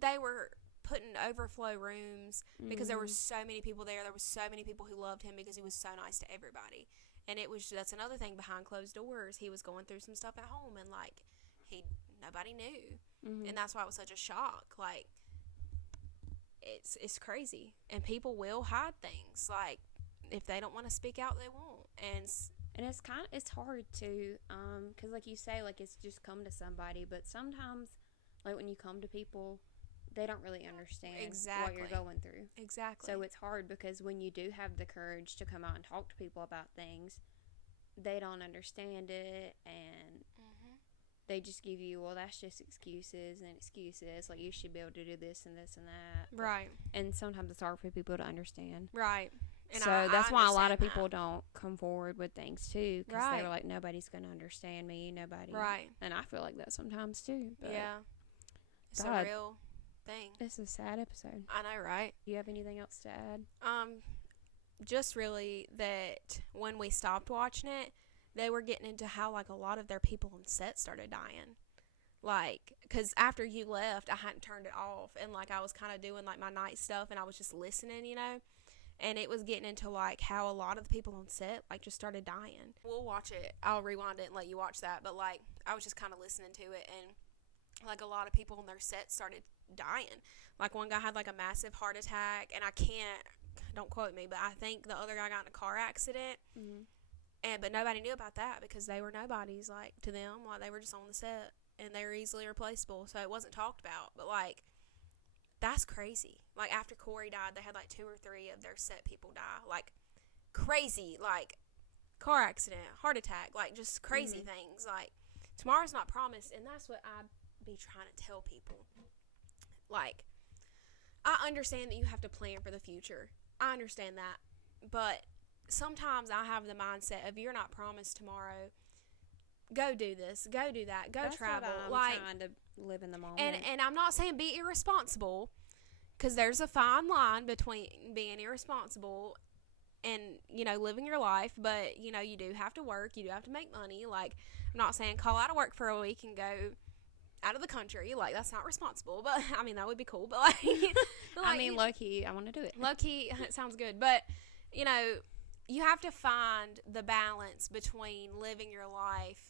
they were putting overflow rooms because there were so many people there. There were so many people who loved him because he was so nice to everybody. And that's another thing, behind closed doors. He was going through some stuff at home, and like, nobody knew. And that's why it was such a shock. Like, it's crazy, and people will hide things. Like, if they don't want to speak out, they won't. And it's hard to because, like you say, like, it's just come to somebody, but sometimes, like, when you come to people, they don't really understand what you're going through. Exactly. So it's hard because when you do have the courage to come out and talk to people about things, they don't understand it, and they just give you, well, that's just excuses. Like, you should be able to do this and this and that. Right. And sometimes it's hard for people to understand. Right. And so that's why a lot of understand people that. don't come forward with things too, because Right. they were like, nobody's gonna understand me, nobody. Right. And I feel like that sometimes too. But Yeah. It's God. a real thing. This is a sad episode. I know, right? Do you have anything else to add? Just really that when we stopped watching it, they were getting into how, like, a lot of their people on set started dying. Like, because after you left, I hadn't turned it off. And, like, I was kind of doing, like, my night stuff. And I was just listening, you know. And it was getting into, like, how a lot of the people on set, like, just started dying. We'll watch it. I'll rewind it and let you watch that. But, like, I was just kind of listening to it. And, like, a lot of people on their set started dying. Like, one guy had, like, a massive heart attack. And don't quote me, but I think the other guy got in a car accident. Mm-hmm. But nobody knew about that because they were nobodies, like, to them. Like, they were just on the set. And they were easily replaceable. So it wasn't talked about. But, like, that's crazy. Like, after Corey died, they had, like, 2 or 3 of their set people die. Like, crazy. Like, car accident, heart attack. Like, just crazy things. Like, tomorrow's not promised. And that's what I be trying to tell people. Like, I understand that you have to plan for the future. I understand that. But sometimes I have the mindset of, you're not promised tomorrow. Go do this. Go do that. Go That's travel. What I'm trying to live in the moment. And I'm not saying be irresponsible, because there's a fine line between being irresponsible and, you know, living your life. But, you know, you do have to work. You do have to make money. Like, I'm not saying call out of work for a week and go out of the country. Like, that's not responsible. But, I mean, that would be cool. But, like, I mean, low-key, I want to do it. Low-key, it sounds good. But, you know, you have to find the balance between living your life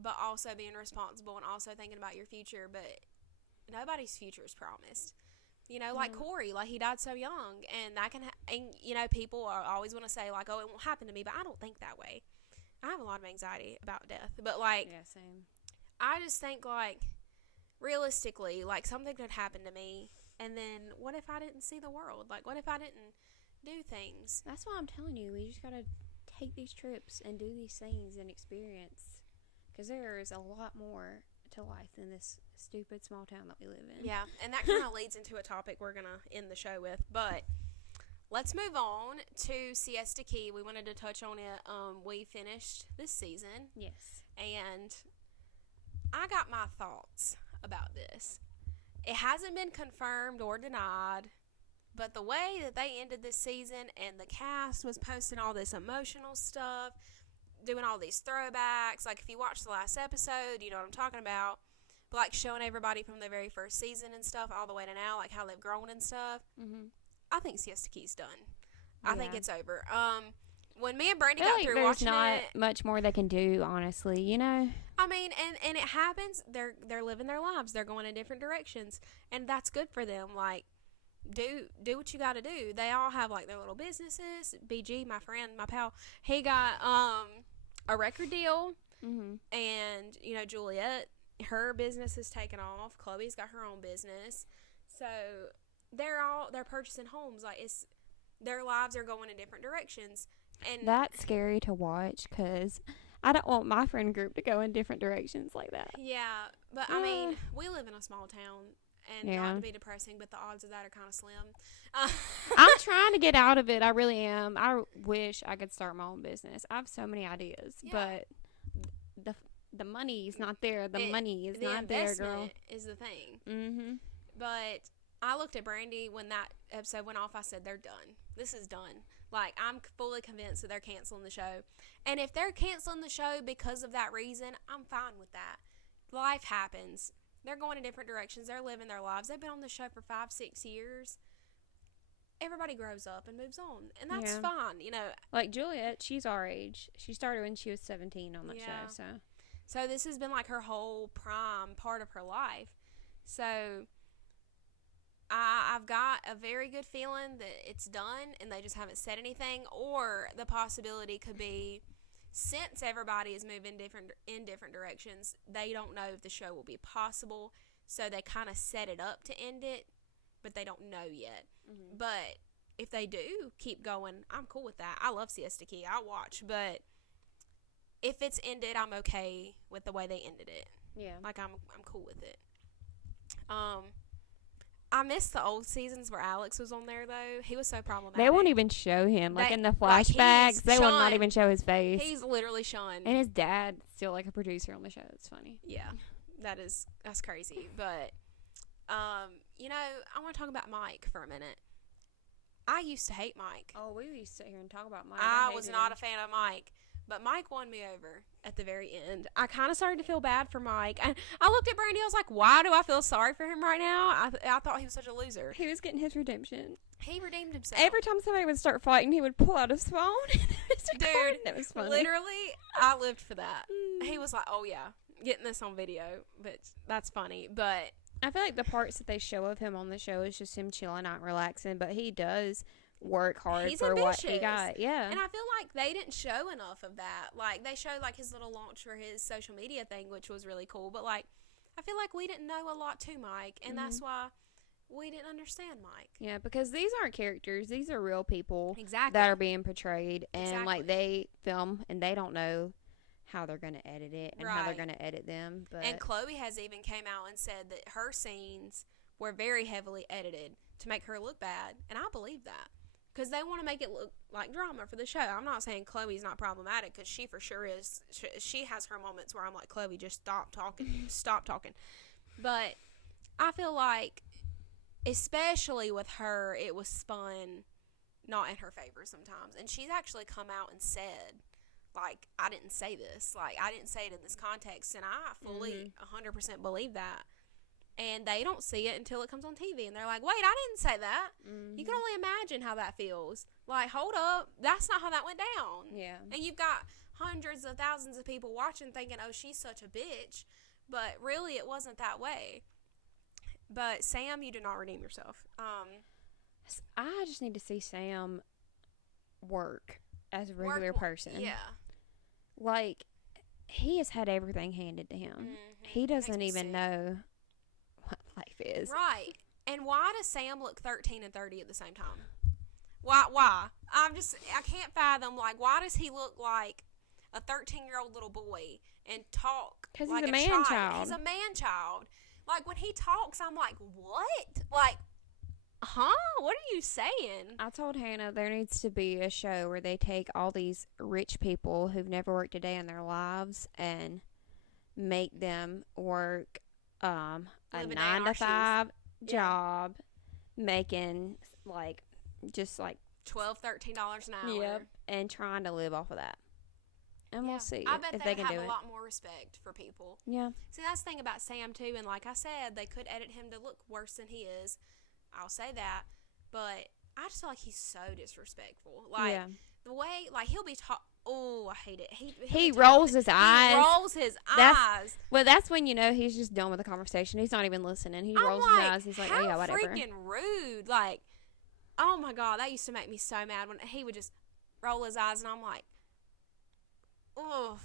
but also being responsible and also thinking about your future. But nobody's future is promised. You know, like Corey, like, he died so young, and that can, and, you know, people are always want to say, like, oh, it won't happen to me, but I don't think that way. I have a lot of anxiety about death, but, like, yeah, same. I just think, like, realistically, like, something could happen to me, and then what if I didn't see the world? Like, what if I didn't do things? That's why I'm telling you, we just gotta take these trips and do these things and experience, because there is a lot more to life than this stupid small town that we live in. Yeah, and that kind of leads into a topic we're going to end the show with, but let's move on to Siesta Key. We wanted to touch on it. We finished this season. Yes. And I got my thoughts about this. It hasn't been confirmed or denied, but the way that they ended this season and the cast was posting all this emotional stuff, doing all these throwbacks. Like, if you watch the last episode, you know what I'm talking about. But, like, showing everybody from the very first season and stuff all the way to now, like, how they've grown and stuff. Mm-hmm. I think Siesta Key's done. Yeah. I think it's over. When me and Brandy I feel got like through there's watching not it, much more they can do, honestly, you know? I mean, and it happens. They're living their lives. They're going in different directions. And that's good for them. Like, do what you got to do. They all have, like, their little businesses. BG, my friend, my pal, he got a record deal. Mm-hmm. And, you know, Juliet, her business is taken off. Chloe's got her own business. So they're purchasing homes. Like, their lives are going in different directions. And that's scary to watch, because I don't want my friend group to go in different directions like that. yeah, but I mean, we live in a small town, and not to be depressing, but the odds of that are kind of slim. I'm trying to get out of it. I really am. I wish I could start my own business. I have so many ideas, but the money is not there. The money is not there, girl. Is the thing. Mm-hmm. But I looked at Brandy when that episode went off. I said, they're done. This is done. Like, I'm fully convinced that they're canceling the show. And if they're canceling the show because of that reason, I'm fine with that. Life happens. They're going in different directions. They're living their lives. They've been on the show for 5-6 years. Everybody grows up and moves on. And that's fine, you know. Like Juliet, she's our age. She started when she was 17 on that show, So this has been, like, her whole prime part of her life. So I've got a very good feeling that it's done and they just haven't said anything. Or the possibility could be, since everybody is moving in different directions, they don't know if the show will be possible. So they kind of set it up to end it, but they don't know yet. Mm-hmm. But if they do keep going, I'm cool with that. I love Siesta Key. I watch, but if it's ended, I'm okay with the way they ended it. Yeah. Like, I'm cool with it. I miss the old seasons where Alex was on there, though. He was so problematic. They won't even show him. Like, in the flashbacks, like, they will not even show his face. He's literally shunned. And his dad's still, like, a producer on the show. It's funny. Yeah. That's crazy. But, you know, I want to talk about Mike for a minute. I used to hate Mike. Oh, we used to sit here and talk about Mike. I was not a fan of Mike. But Mike won me over at the very end. I kind of started to feel bad for Mike. And I looked at Brandy. I was like, why do I feel sorry for him right now? I thought he was such a loser. He was getting his redemption. He redeemed himself. Every time somebody would start fighting, he would pull out his phone. Dude, that was funny. Literally, I lived for that. He was like, oh, yeah, getting this on video. But that's funny. But I feel like the parts that they show of him on the show is just him chilling out and relaxing. But he does work hard He's for ambitious. what he got. Yeah. And I feel like they didn't show enough of that. Like, they showed, like, his little launch for his social media thing, which was really cool. But, like, I feel like we didn't know a lot to Mike. And that's why we didn't understand Mike. Yeah, because these aren't characters. These are real people Exactly. that are being portrayed. And, Exactly. like, they film and they don't know how they're going to edit it and how they're Right. going to edit them. But And Chloe has even came out and said that her scenes were very heavily edited to make her look bad. And I believe that. Because they want to make it look like drama for the show. I'm not saying Chloe's not problematic, because she for sure is. She has her moments where I'm like, Chloe, just stop talking. Stop talking. But I feel like, especially with her, it was spun not in her favor sometimes. And she's actually come out and said, like, I didn't say this. Like, I didn't say it in this context. And I fully 100% believe that. And they don't see it until it comes on TV. And they're like, wait, I didn't say that. You can only imagine how that feels. Like, hold up. That's not how that went down. yeah. And you've got hundreds of thousands of people watching thinking, oh, she's such a bitch. But really, it wasn't that way. But Sam, you did not redeem yourself. I just need to see Sam work as a regular person. Yeah. Like, he has had everything handed to him. He doesn't even know what life is. Right. And why does Sam look 13 and 30 at the same time? Why? I can't fathom, like, why does he look like a 13-year-old little boy and talk Because like he's a man man-child. He's a man-child. Like, when he talks, I'm like, what? Like, huh? What are you saying? I told Hannah there needs to be a show where they take all these rich people who've never worked a day in their lives and make them work a Living 9 to hours. 5 job, making like just like $12, $13 an hour. and trying to live off of that. And we'll see I bet if they they would can do have a it. lot more respect for people. Yeah. See, that's the thing about Sam, too. And like I said, they could edit him to look worse than he is. I'll say that. But I just feel like he's so disrespectful. Like, the way, like, he'll be oh, I hate it. He rolls his eyes. He rolls his eyes. Well, that's when you know he's just done with the conversation. He's not even listening. He rolls his eyes. He's like, oh, yeah, whatever. Freaking rude. Like, oh, my God. That used to make me so mad when he would just roll his eyes. And I'm like, oh,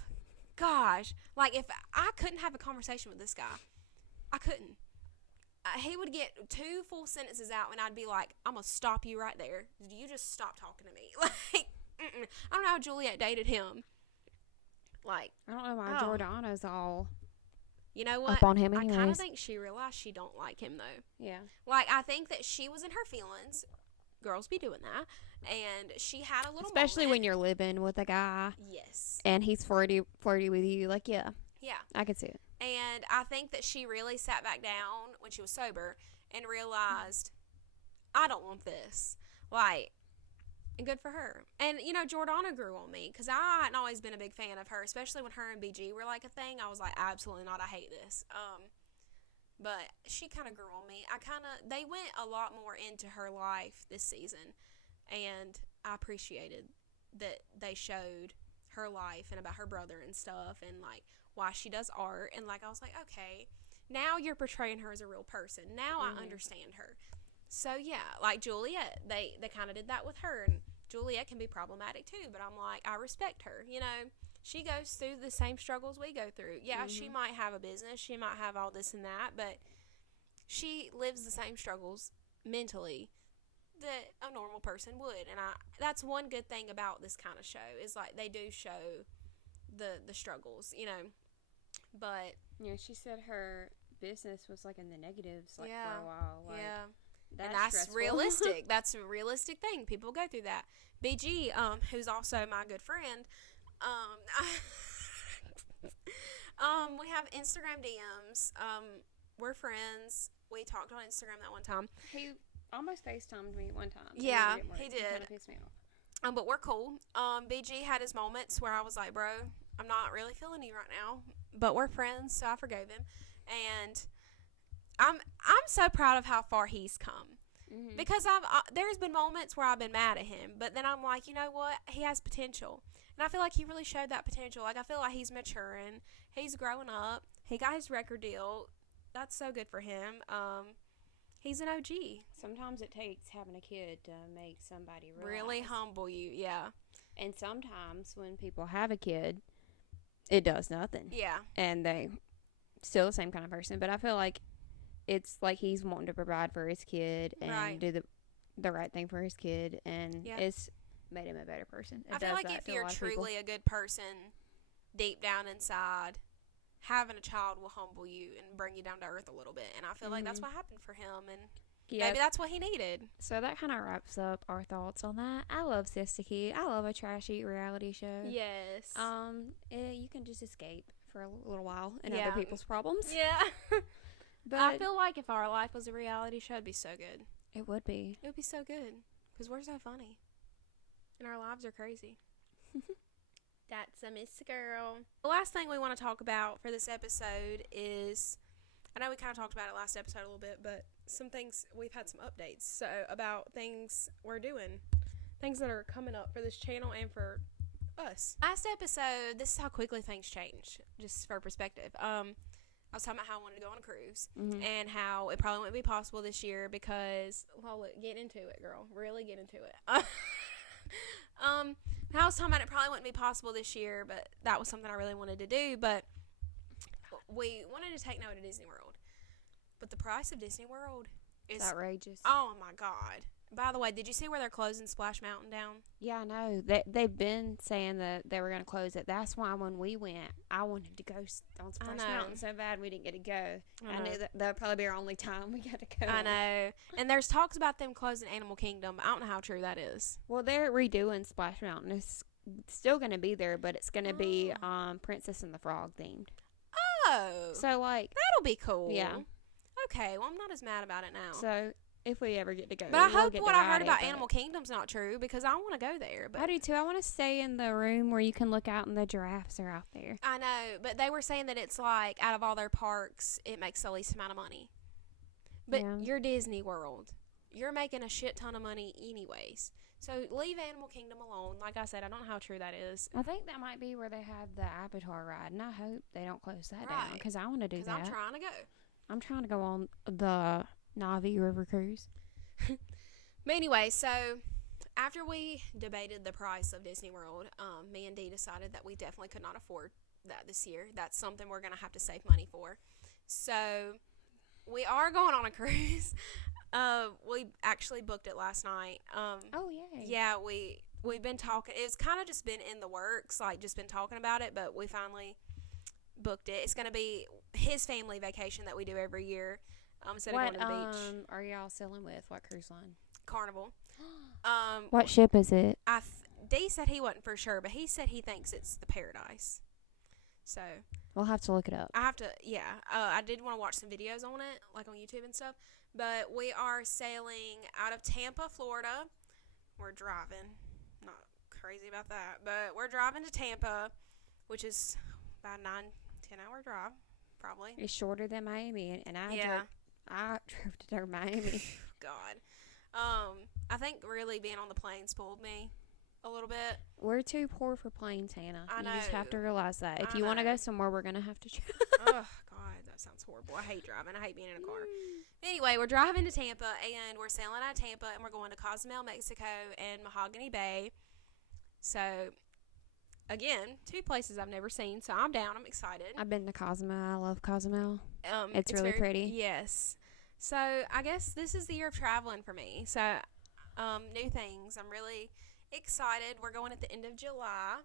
gosh. Like, if I couldn't have a conversation with this guy, I couldn't. He would get 2 full sentences out, and I'd be like, I'm going to stop you right there. You just stop talking to me. Like, I don't know how Juliet dated him. Like, I don't know why Jordana's all you know what? up on him I kind of anyways. think she realized she don't like him, though. Yeah. Like, I think that she was in her feelings. Girls be doing that. And she had a little Especially moment. when you're living with a guy Yes. and he's flirty with you. Like, yeah, I could see it. And I think that she really sat back down when she was sober and realized, I don't want this. Like, and good for her. And, you know, Jordana grew on me because I hadn't always been a big fan of her, especially when her and BG were like a thing. I was like, absolutely not. I hate this. But she kind of grew on me. They went a lot more into her life this season. And I appreciated that they showed her life and about her brother and stuff and, like, why she does art. And, like, I was like, okay, now you're portraying her as a real person. Now I understand her. So, yeah, like Juliet, they kind of did that with her. And Juliet can be problematic, too. But I'm like, I respect her. You know, she goes through the same struggles we go through. Yeah, she might have a business. She might have all this and that. But she lives the same struggles mentally that a normal person would. And that's one good thing about this kind of show is, like, they do show the struggles, you know. But yeah, she said her business was like in the negatives for Yeah. a while. Like, Yeah. that's And that's stressful. realistic. That's a realistic thing. People go through that. BG, who's also my good friend, we have Instagram DMs. We're friends. We talked on Instagram that one time. He almost FaceTimed me one time. Yeah, he It did. kind of pissed me off. But we're cool. BG had his moments where I was like, bro, I'm not really feeling you right now. But we're friends, so I forgave him. And I'm so proud of how far he's come. Mm-hmm. Because there's been moments where I've been mad at him, but then I'm like, you know what? He has potential. And I feel like he really showed that potential. Like, I feel like he's maturing. He's growing up. He got his record deal. That's so good for him. He's an OG. Sometimes it takes having a kid to make somebody Really humble you, yeah. And sometimes when people have a kid, it does nothing. Yeah. And they still the same kind of person. But I feel like it's like he's wanting to provide for his kid and do the right thing for his kid. And it's made him a better person. I feel like if you're truly a good person, deep down inside, having a child will humble you and bring you down to earth a little bit. And I feel like that's what happened for him. And maybe that's what he needed. So that kind of wraps up our thoughts on that. I love Siesta Key. I love a trashy reality show. Yes. You can just escape for a little while and other people's problems. Yeah. But I feel like if our life was a reality show, it'd be so good. It would be. It would be so good. Because we're so funny. And our lives are crazy. That's a miss girl. The last thing we want to talk about for this episode is, I know we kind of talked about it last episode a little bit, but some things, we've had some updates. So about things we're doing. Things that are coming up for this channel and for us. Last episode, this is how quickly things change, just for perspective. I was talking about how I wanted to go on a cruise and how it probably wouldn't be possible this year because, well, look, get into it, girl. Really get into it. I was talking about it probably wouldn't be possible this year, but that was something I really wanted to do. But we wanted to take Noah to Disney World. But the price of Disney World is outrageous. Oh, my God. By the way, did you see where they're closing Splash Mountain down? Yeah, I know. They've been saying that they were going to close it. That's why when we went, I wanted to go on Splash Mountain so bad we didn't get to go. I knew that would probably be our only time we got to go. I know. And there's talks about them closing Animal Kingdom. I don't know how true that is. Well, they're redoing Splash Mountain. It's still going to be there, but it's going to be Princess and the Frog themed. Oh. So, like... That'll be cool. Yeah. Okay, well, I'm not as mad about it now. So... if we ever get to go. But I hope what I heard about Animal Kingdom's not true because I want to go there. But I do too. I want to stay in the room where you can look out and the giraffes are out there. I know, but they were saying that it's like out of all their parks, it makes the least amount of money. But you're Disney World. You're making a shit ton of money anyways. So leave Animal Kingdom alone. Like I said, I don't know how true that is. I think that might be where they have the Avatar ride, and I hope they don't close that down because I want to do that. Because I'm trying to go. I'm trying to go on the Navi River Cruise. But anyway, so after we debated the price of Disney World, me and Dee decided that we definitely could not afford that this year. That's something we're going to have to save money for. So we are going on a cruise. We actually booked it last night. Oh, yay. Yeah, we've been talking. It's kind of just been in the works, like just been talking about it, but we finally booked it. It's going to be his family vacation that we do every year. Instead of going to the beach. Are y'all sailing with? What cruise line? Carnival. What ship is it? Dee said he wasn't for sure, but he said he thinks it's the Paradise. So we'll have to look it up. I have to, yeah. I did want to watch some videos on it, like on YouTube and stuff. But we are sailing out of Tampa, Florida. We're driving. Not crazy about that, but we're driving to Tampa, which is about 9-10 hour drive, probably. It's shorter than Miami, and I drove to Miami. God. I think really being on the plane spoiled me a little bit. We're too poor for planes, Hannah. I know. You just have to realize that. If you want to go somewhere, we're going to have to try. Oh, God, that sounds horrible. I hate driving. I hate being in a car. Anyway, we're driving to Tampa, and we're sailing out of Tampa, and we're going to Cozumel, Mexico, and Mahogany Bay. So, again, two places I've never seen, so I'm down. I'm excited. I've been to Cozumel. I love Cozumel. It's really pretty. Yes. So, I guess this is the year of traveling for me. So, new things. I'm really excited. We're going at the end of July,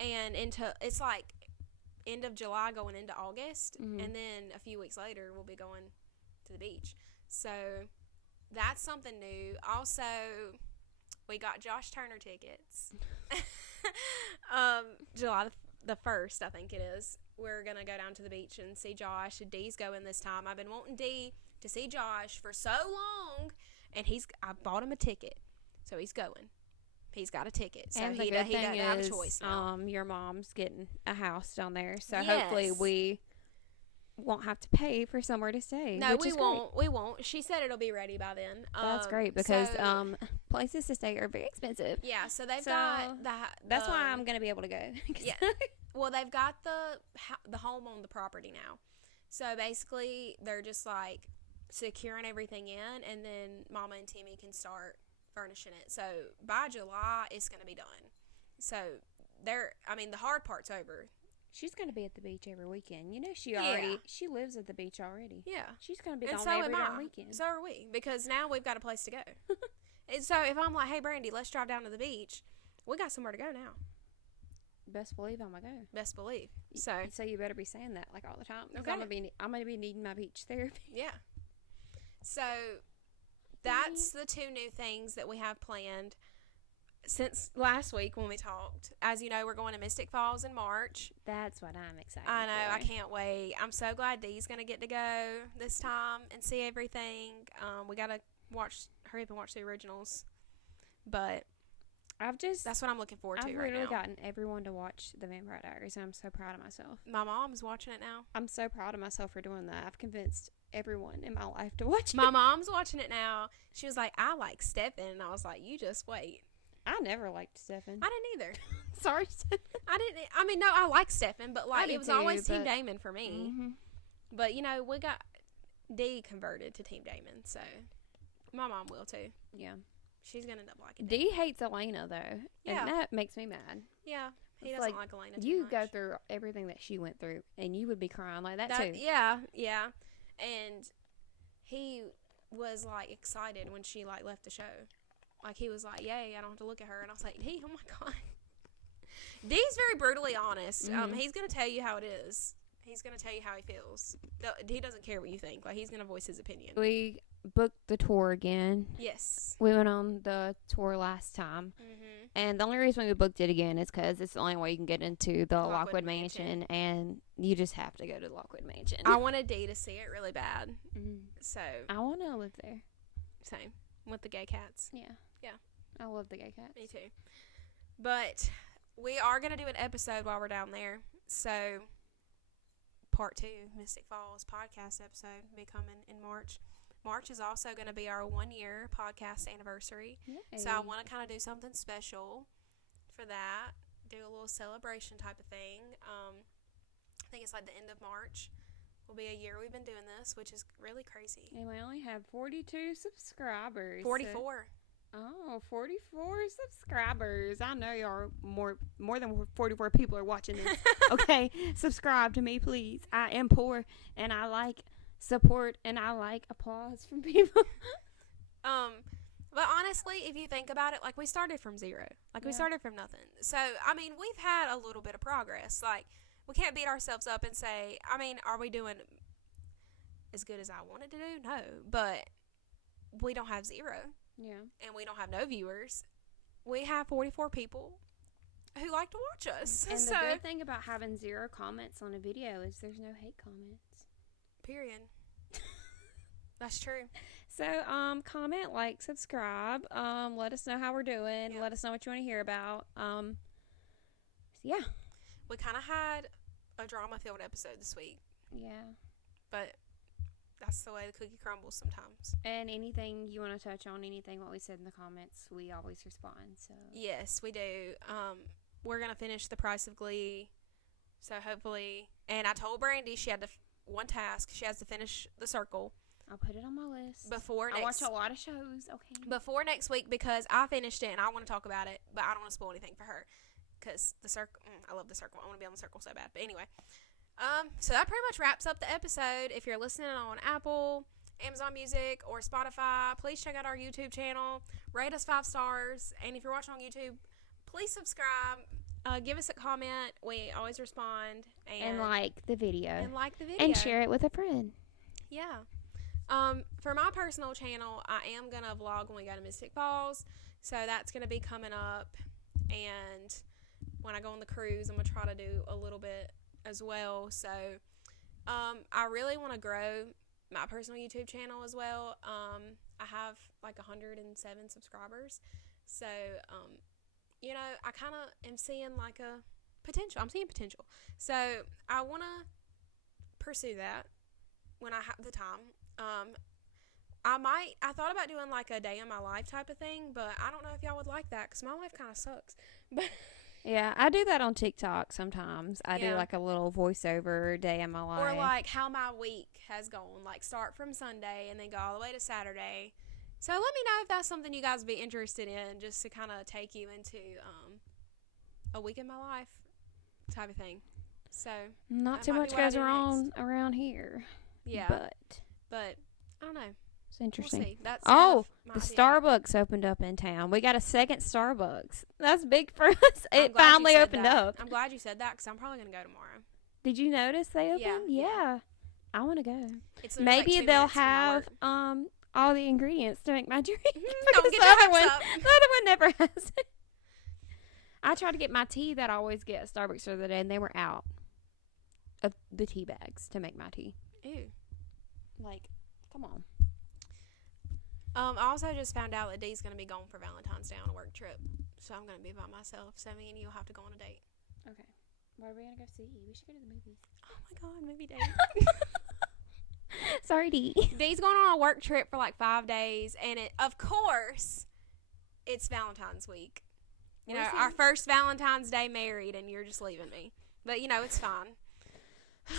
and it's like end of July going into August, Mm-hmm. and then a few weeks later we'll be going to the beach. So that's something new. Also, we got Josh Turner tickets. July the 1st, I think it is. We're going to go down to the beach and see Josh. Dee's going this time. I've been wanting Dee to see Josh for so long, and I bought him a ticket. So he's going. He's got a ticket. So And the he good thing doesn't have a is, choice now. your mom's getting a house down there, so Yes. hopefully we won't have to pay for somewhere to stay. No, which we is great. won't. We won't. She said it'll be ready by then. That's great because so- places to stay are very expensive. yeah, so they've So, got That's why I'm gonna be able to go. Yeah. Well, they've got the home on the property now. So basically, they're just like securing everything in, and then Mama and Timmy can start furnishing it. So by July, it's going to be done. So the hard part's over. She's gonna be at the beach every weekend. You know, she Yeah. lives at the beach already. Yeah. She's gonna be And gone so every am damn I. weekend. So are we, because now we've got a place to go. And so if I'm like, hey, Brandy, let's drive down to the beach, we got somewhere to go now. Best believe I'm gonna go. Best believe. So, So you better be saying that like all the time. 'Cause Okay. I'm gonna be needing my beach therapy. yeah. So that's the two new things that we have planned since last week when we talked. As you know, we're going to Mystic Falls in March. That's what I'm excited. I know. for. I can't wait. I'm so glad Dee's going to get to go this time and see everything. We got to hurry up and watch the originals. But that's what I'm looking forward to I've right literally now. gotten everyone to watch The Vampire Diaries, and I'm so proud of myself. My mom's watching it now. I'm so proud of myself for doing that. I've convinced everyone in my life to watch it. My mom's watching it now. She was like, I like Stefan. And I was like, you just wait. I never liked Stefan. I didn't either. Sorry, Stefan. No, I like Stefan, but like did it was too, always Team but- Damon for me. Mm-hmm. But you know, we got Dee converted to Team Damon, so my mom will too. Yeah. She's gonna end up liking it. Dee hates Elena though, Yeah. and that makes me mad. Yeah, he It's doesn't like, like Elena too You much. go through everything that she went through, and you would be crying like that too. Yeah, and he was like excited when she like left the show. Like he was like, "Yay, I don't have to look at her." And I was like, "Dee, oh my god." Dee's very brutally honest. Mhm. He's gonna tell you how it is. He's gonna tell you how he feels. He doesn't care what you think. Like he's gonna voice his opinion. We booked the tour again. Yes. We went on the tour last time, Mhm. and the only reason we booked it again is because it's the only way you can get into the Lockwood Lockwood Mansion. Mansion, and you just have to go to the Lockwood Mansion. I wanted Dee to see it really bad. Mhm. So I want to live there. same with the gay cats. Yeah. Yeah. I love the gay cats. Me too. But we are gonna do an episode while we're down there. So part 2, Mystic Falls podcast episode, will be coming in March. March is also going to be our 1-year podcast anniversary. So I want to kind of do something special for that. Do a little celebration type of thing. I think it's like the end of March will be a year we've been doing this, which is really crazy. And we only have 42 subscribers. 44. Oh, 44 subscribers. I know y'all more than 44 people are watching this. Okay, subscribe to me, please. I am poor, and I like support, and I like applause from people. But honestly, if you think about it, like we started from zero. Like we Yeah. started from nothing. So, I mean, we've had a little bit of progress. Like we can't beat ourselves up and say, I mean, are we doing as good as I wanted to do? No, but we don't have zero. Yeah. And we don't have no viewers. We have 44 people who like to watch us. And so, the good thing about having 0 comments on a video is there's no hate comments. period. That's true. So, comment, like, subscribe. Let us know how we're doing. Yeah. Let us know what you want to hear about. Yeah. We kind of had a drama-filled episode this week, Yeah. but that's the way the cookie crumbles sometimes. And anything you want to touch on, anything what we said in the comments, we always respond. So Yes, we do. We're going to finish the Price of Glee. So hopefully, and I told Brandy she had one task. She has to finish the circle I'll put it on my list. before I watch next a lot of shows. Okay. before next week because I finished it and I want to talk about it, but I don't want to spoil anything for her because the circle. I love the circle. I want to be on the circle so bad. But anyway, so that pretty much wraps up the episode. If you're listening on Apple, Amazon Music, or Spotify, please check out our YouTube channel. Rate us 5 stars, and if you're watching on YouTube, please subscribe. give us a comment. We always respond. And like the video. And share it with a friend. Yeah. For my personal channel, I am going to vlog when we go to Mystic Falls. So that's going to be coming up. And when I go on the cruise, I'm going to try to do a little bit as well. So I really want to grow my personal YouTube channel as well. I have like 107 subscribers. So, you know, I kind of am seeing like a potential. I'm seeing potential. So I want to pursue that when I have the time. I thought about doing like a day in my life type of thing, but I don't know if y'all would like that because my life kind of sucks. But yeah, I do that on TikTok sometimes. I do like a little voiceover day in my life. Or like how my week has gone. Like start from Sunday and then go all the way to Saturday. So let me know if that's something you guys would be interested in, just to kind of take you into a week in my life type of thing. So not too much goes wrong around here. Yeah. But I don't know. It's interesting. We'll see. That's the Starbucks opened up in town. We got a second Starbucks. That's big for us. It finally opened up. I'm glad you said that because I'm probably going to go tomorrow. Did you notice they opened? Yeah. I want to go. Maybe like they'll have all the ingredients to make my drink. Don't get the other one never has it. I tried to get my tea that I always get at Starbucks the other day, and they were out of the tea bags to make my tea. Ew. Like, come on. I also just found out that Dee's going to be gone for Valentine's Day on a work trip. So I'm going to be by myself. So me and you will have to go on a date. Okay. What are we going to go see? We should go to the movies. Oh my God, movie date. Sorry, Dee. Dee's going on a work trip for like 5 days. And of course, it's Valentine's week. You know, our first Valentine's Day married, and you're just leaving me. But, you know, it's fine.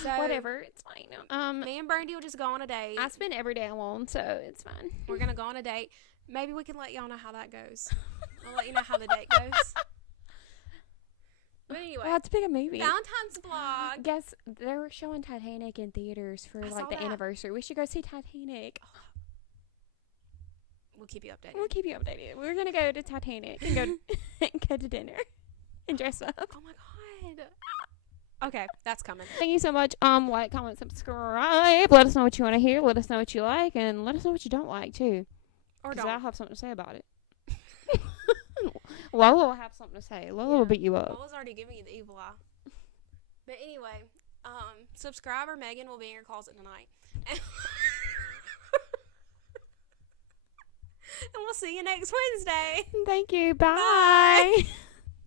So whatever, it's fine. Me and Brandy will just go on a date. I spend every day alone, so it's fine. We're gonna go on a date. Maybe we can let y'all know how that goes. I'll let you know how the date goes. But anyway, let's pick a movie. Valentine's vlog. Guess they're showing Titanic in theaters for like the anniversary. We should go see Titanic. We'll keep you updated. We're gonna go to Titanic and go to dinner and dress up. Oh my God. Okay, that's coming. Thank you so much. Like, comment, subscribe. Let us know what you want to hear. Let us know what you like, and let us know what you don't like too. Or don't. I'll have something to say about it. Lola will have something to say. Lola will beat you up. Lola's already giving you the evil eye. But anyway, subscriber Megan will be in your closet tonight. And we'll see you next Wednesday. Thank you. Bye.